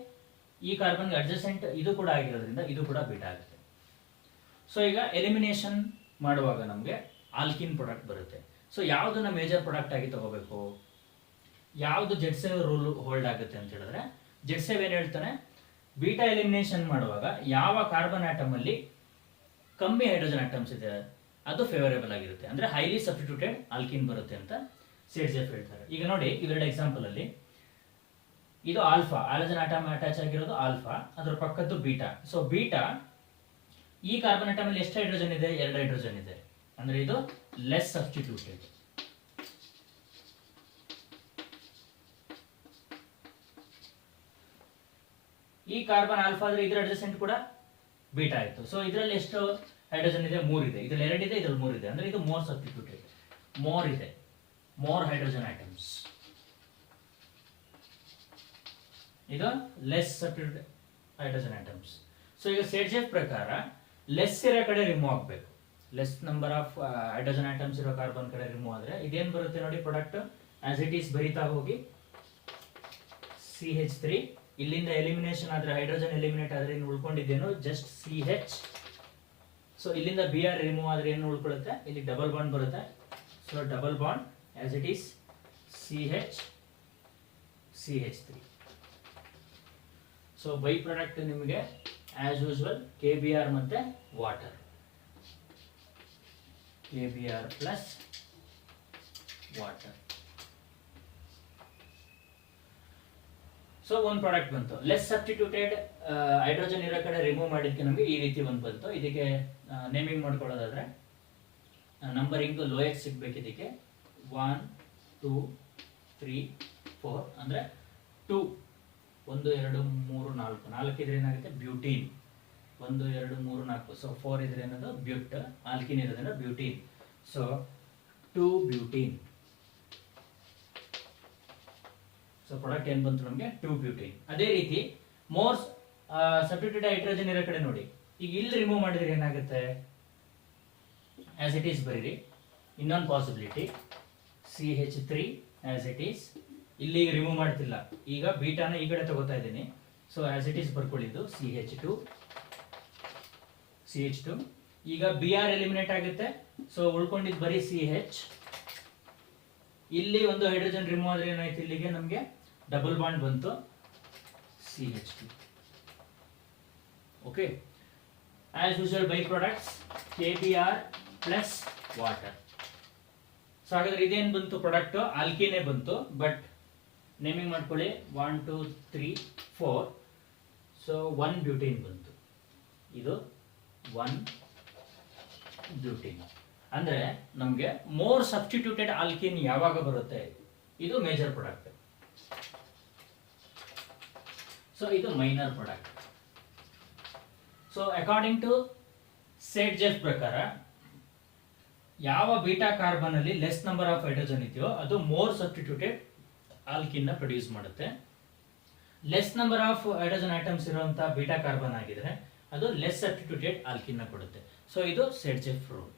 ಈ ಕಾರ್ಬನ್ಗೆ ಅಡ್ಜಸೆಂಟ್ ಇದು ಕೂಡ ಆಗಿರೋದ್ರಿಂದ ಇದು ಕೂಡ ಬೀಟಾ ಆಗುತ್ತೆ. ಸೊ ಈಗ ಎಲಿಮಿನೇಷನ್ ಮಾಡುವಾಗ ನಮಗೆ ಆಲ್ಕಿನ್ ಪ್ರಾಡಕ್ಟ್ ಬರುತ್ತೆ. ಸೊ ಯಾವುದನ್ನ ಮೇಜರ್ ಪ್ರಾಡಕ್ಟ್ ಆಗಿ ತಗೋಬೇಕು, ಯಾವುದು ಜೆಡ್ಸೇವ್ ರೂಲ್ ಹೋಲ್ಡ್ ಆಗುತ್ತೆ ಅಂತ ಹೇಳಿದ್ರೆ, ಜೆಡ್ಸೇವ್ ಏನು ಹೇಳ್ತಾನೆ, ಬೀಟಾ ಎಲಿಮಿನೇಷನ್ ಮಾಡುವಾಗ ಯಾವ ಕಾರ್ಬನ್ ಆಟಮ್ ಅಲ್ಲಿ ಕಮ್ಮಿ ಹೈಡ್ರೋಜನ್ ಆಟಮ್ಸ್ ಇದೆ ಅದು ಫೇವರೇಬಲ್ ಆಗಿರುತ್ತೆ, ಅಂದ್ರೆ ಹೈಲಿ ಸಬ್ಸ್ಟಿಟ್ಯೂಟೆಡ್ ಆಲ್ಕಿನ್ ಬರುತ್ತೆ ಅಂತ ಸೇಡ್ಜೆಫ್ ಹೇಳ್ತಾರೆ. ಈಗ ನೋಡಿ ಇವೆರಡು ಎಕ್ಸಾಂಪಲ್ ಅಲ್ಲಿ, ಇದು ಆಲ್ಫಾ, ಹ್ಯಾಲೋಜನ್ ಆಟಮ್ ಅಟ್ಯಾಚ್ ಆಗಿರೋದು ಆಲ್ಫಾ, ಅದರ ಪಕ್ಕದ್ದು ಬೀಟಾ. ಸೊ ಬೀಟಾ ಈ ಕಾರ್ಬನ್ ಆಟಮ್ ಅಲ್ಲಿ ಎಷ್ಟು ಹೈಡ್ರೋಜನ್ ಇದೆ, 2 ಹೈಡ್ರೋಜನ್ ಇದೆ, ಅಂದ್ರೆ ಇದು ಲೆಸ್ ಸಬ್ಸ್ಟಿಟ್ಯೂಟೆಡ್. ಈ ಕಾರ್ಬನ್ ಆಲ್ಫಾ ಆದ್ರೆ ಇದರ ಅಡ್ಜಸೆಂಟ್ ಕೂಡ ಬೀಟಾ ಆಯ್ತು. ಸೊ ಇದರಲ್ಲಿ ಎಷ್ಟು ಹೈಡ್ರೋಜನ್ ಇದೆ, 3 ಇದೆ. ಇದ್ರಲ್ಲಿ 2 ಇದೆ, ಇದ್ರಲ್ಲಿ 3 ಇದೆ, ಅಂದ್ರೆ ಇದು ಮೋರ್ ಸಬ್ಸ್ಟಿಟ್ಯೂಟೆಡ್, ಮೋರ್ ಇದೆ, ಮೋರ್ ಹೈಡ್ರೋಜನ್ ಆಟಮ್ಸ್. ಇದು less substituted hydrogen atoms. So ಈಗ ಸೇಡ್ಜೆಫ್ ಪ್ರಕಾರ ಲೆಸ್ ಇರೋ ಕಡೆ ರಿಮೂವ್ ಆಗಬೇಕು, less number of hydrogen atoms ಇರೋ ಕಾರ್ಬನ್ ಕಡೆ ರಿಮೂವ್ ಆದ್ರೆ ಇದೇನು ಬರುತ್ತೆ ನೋಡಿ, ಪ್ರಾಡಕ್ಟ್ ಆಸ್ ಇಟ್ ಈಸ್ ಬರಿತಾ ಹೋಗಿ CH3. ಇಲ್ಲಿಂದ ಎಲಿಮಿನೇಷನ್ ಆದ್ರೆ ಹೈಡ್ರೋಜನ್ ಎಲಿಮಿನೇಟ್ ಆದ್ರೆ ಇನ್ನು ಉಳ್ಕೊಂಡಿದ್ದೇನು ಜಸ್ಟ್ CH. ಸೊ ಇಲ್ಲಿಂದ Br ರಿಮೂವ್ ಆದ್ರೆ ಏನು ಉಳ್ಕೊಳ್ಳುತ್ತೆ, ಇಲ್ಲಿ ಡಬಲ್ ಬಾಂಡ್ ಬರುತ್ತೆ. So double bond as it is CH3. So by product ನಿಮಗೆ ಆಸ್ ಯೂಶುವಲ್ KBr ಮತ್ತೆ water, KBr plus water. So ಒಂದು ಪ್ರಾಡಕ್ಟ್ ಬಂತು. ಲೆಸ್ ಸಬ್ಸ್ಟಿಟ್ಯೂಟೆಡ್ ಹೈಡ್ರೋಜನ್ ಇರೋ ಕಡೆ ರಿಮೂವ್ ಮಾಡಿದ್ದಕ್ಕೆ ನಮಗೆ ಈ ರೀತಿ ಒಂದು ಬಂತು. ಇದಕ್ಕೆ ನೇಮಿಂಗ್ ಮಾಡ್ಕೊಳ್ಳೋದಾದ್ರೆ ನಂಬರಿಂಗ್ ಲೋಯೆಸ್ಟ್ ಸಿಗ್ಬೇಕು. ಇದಕ್ಕೆ 1 2 3 4 ಅಂದ್ರೆ 2 1 2 3 4 4 ಇದ್ರೆ ಏನಾಗುತ್ತೆ ಬ್ಯೂಟೀನ್. 1 2 3 4. ಸೊ 4 ಇದ್ರೆ ಏನದು ಬ್ಯೂಟ್, ಆಲ್ಕಿನ್ ಇರೋದ್ರಿಂದ ಬ್ಯೂಟೀನ್. ಸೊ 2 ಬ್ಯೂಟೀನ್. ಸೊ ಪ್ರಾಡಕ್ಟ್ ಏನ್ ಬಂತು ನಮಗೆ 2 ಬ್ಯೂಟೀನ್. ಅದೇ ರೀತಿ ಮೋರ್ ಸಬ್ಸ್ಟಿಟ್ಯೂಟೆಡ್ ಹೈಡ್ರೋಜನ್ ಇರೋ ಕಡೆ ನೋಡಿ, ಈಗ ಇಲ್ಲಿ ರಿಮೂವ್ ಮಾಡಿದ್ರೆ ಏನಾಗುತ್ತೆ, ಆಸ್ ಇಟ್ ಈಸ್ ಬರೀರಿ. ಇನ್ನೊಂದು possibility CH3 as it is. ಇಲ್ಲಿ ರಿಮೂವ್ ಮಾಡ್ತಿಲ್ಲ, ಈಗ ಬೀಟಾನ ಈ ಕಡೆ ತಗೋತಾ ಇದ್ದೀನಿ. ಸೊ ಆಸ್ ಇಟ್ ಈಸ್ ಬರ್ಕೊಳ್ಳಿದ್ದು CH2. ಈಗ Br ಎಲಿಮಿನೇಟ್ ಆಗುತ್ತೆ. ಸೊ ಉಳ್ಕೊಂಡಿದ್ದು ಬರೀ CH. ಇಲ್ಲಿ ಒಂದು ಹೈಡ್ರೋಜನ್ ರಿಮೂವ್ ಆದ್ರೆ ಏನಾಯ್ತು, ಇಲ್ಲಿಗೆ ನಮಗೆ ಡಬಲ್ ಬಾಂಡ್ ಬಂತು CH2. Okay, as usual by products KBr plus water. So ಹಾಗಾದ್ರೆ ಇದೇನು ಬಂತು ಪ್ರಾಡಕ್ಟ್, ಆಲ್ಕಿನೇ ಬಂತು. ಬಟ್ ನೇಮಿಂಗ್ ಮಾಡ್ಕೊಳ್ಳಿ 1 2 3 4. ಸೊ 1 ಬ್ಯೂಟೇನ್ ಬಂತು, ಇದು 1 ಬ್ಯೂಟೇನ್. ಅಂದ್ರೆ ನಮಗೆ ಮೋರ್ ಸಬ್ಸ್ಟಿಟ್ಯೂಟೆಡ್ ಆಲ್ಕಿನ್ ಯಾವಾಗ ಬರುತ್ತೆ, ಇದು ಮೇಜರ್ ಪ್ರಾಡಕ್ಟ್. ಸೊ ಇದು minor product. So according to Saytzeff ಪ್ರಕಾರ ಯಾವ ಬೀಟಾ ಕಾರ್ಬನ್ ಅಲ್ಲಿ ಲೆಸ್ ನಂಬರ್ ಆಫ್ ಹೈಡ್ರೋಜನ್ ಇದೆಯೋ ಅದು ಮೋರ್ ಸಬ್ಸ್ಟಿಟ್ಯೂಟೆಡ್ ಆಲ್ಕಿನ್ ನ ಪ್ರೊಡ್ಯೂಸ್ ಮಾಡುತ್ತೆ. Less number of hydrogen atoms ಇರುವಂತಹ ಬೀಟಾ ಕಾರ್ಬನ್ ಆಗಿದ್ರೆ ಅದು ಲೆಸ್ ಸಬ್ಸ್ಟಿಟ್ಯೂಟೆಡ್ ಆಲ್ಕಿನ್ ನ ಕೊಡುತ್ತೆ. ಸೊ ಇದು ಸೇಡ್ಜೆಫ್ ರೂಲ್.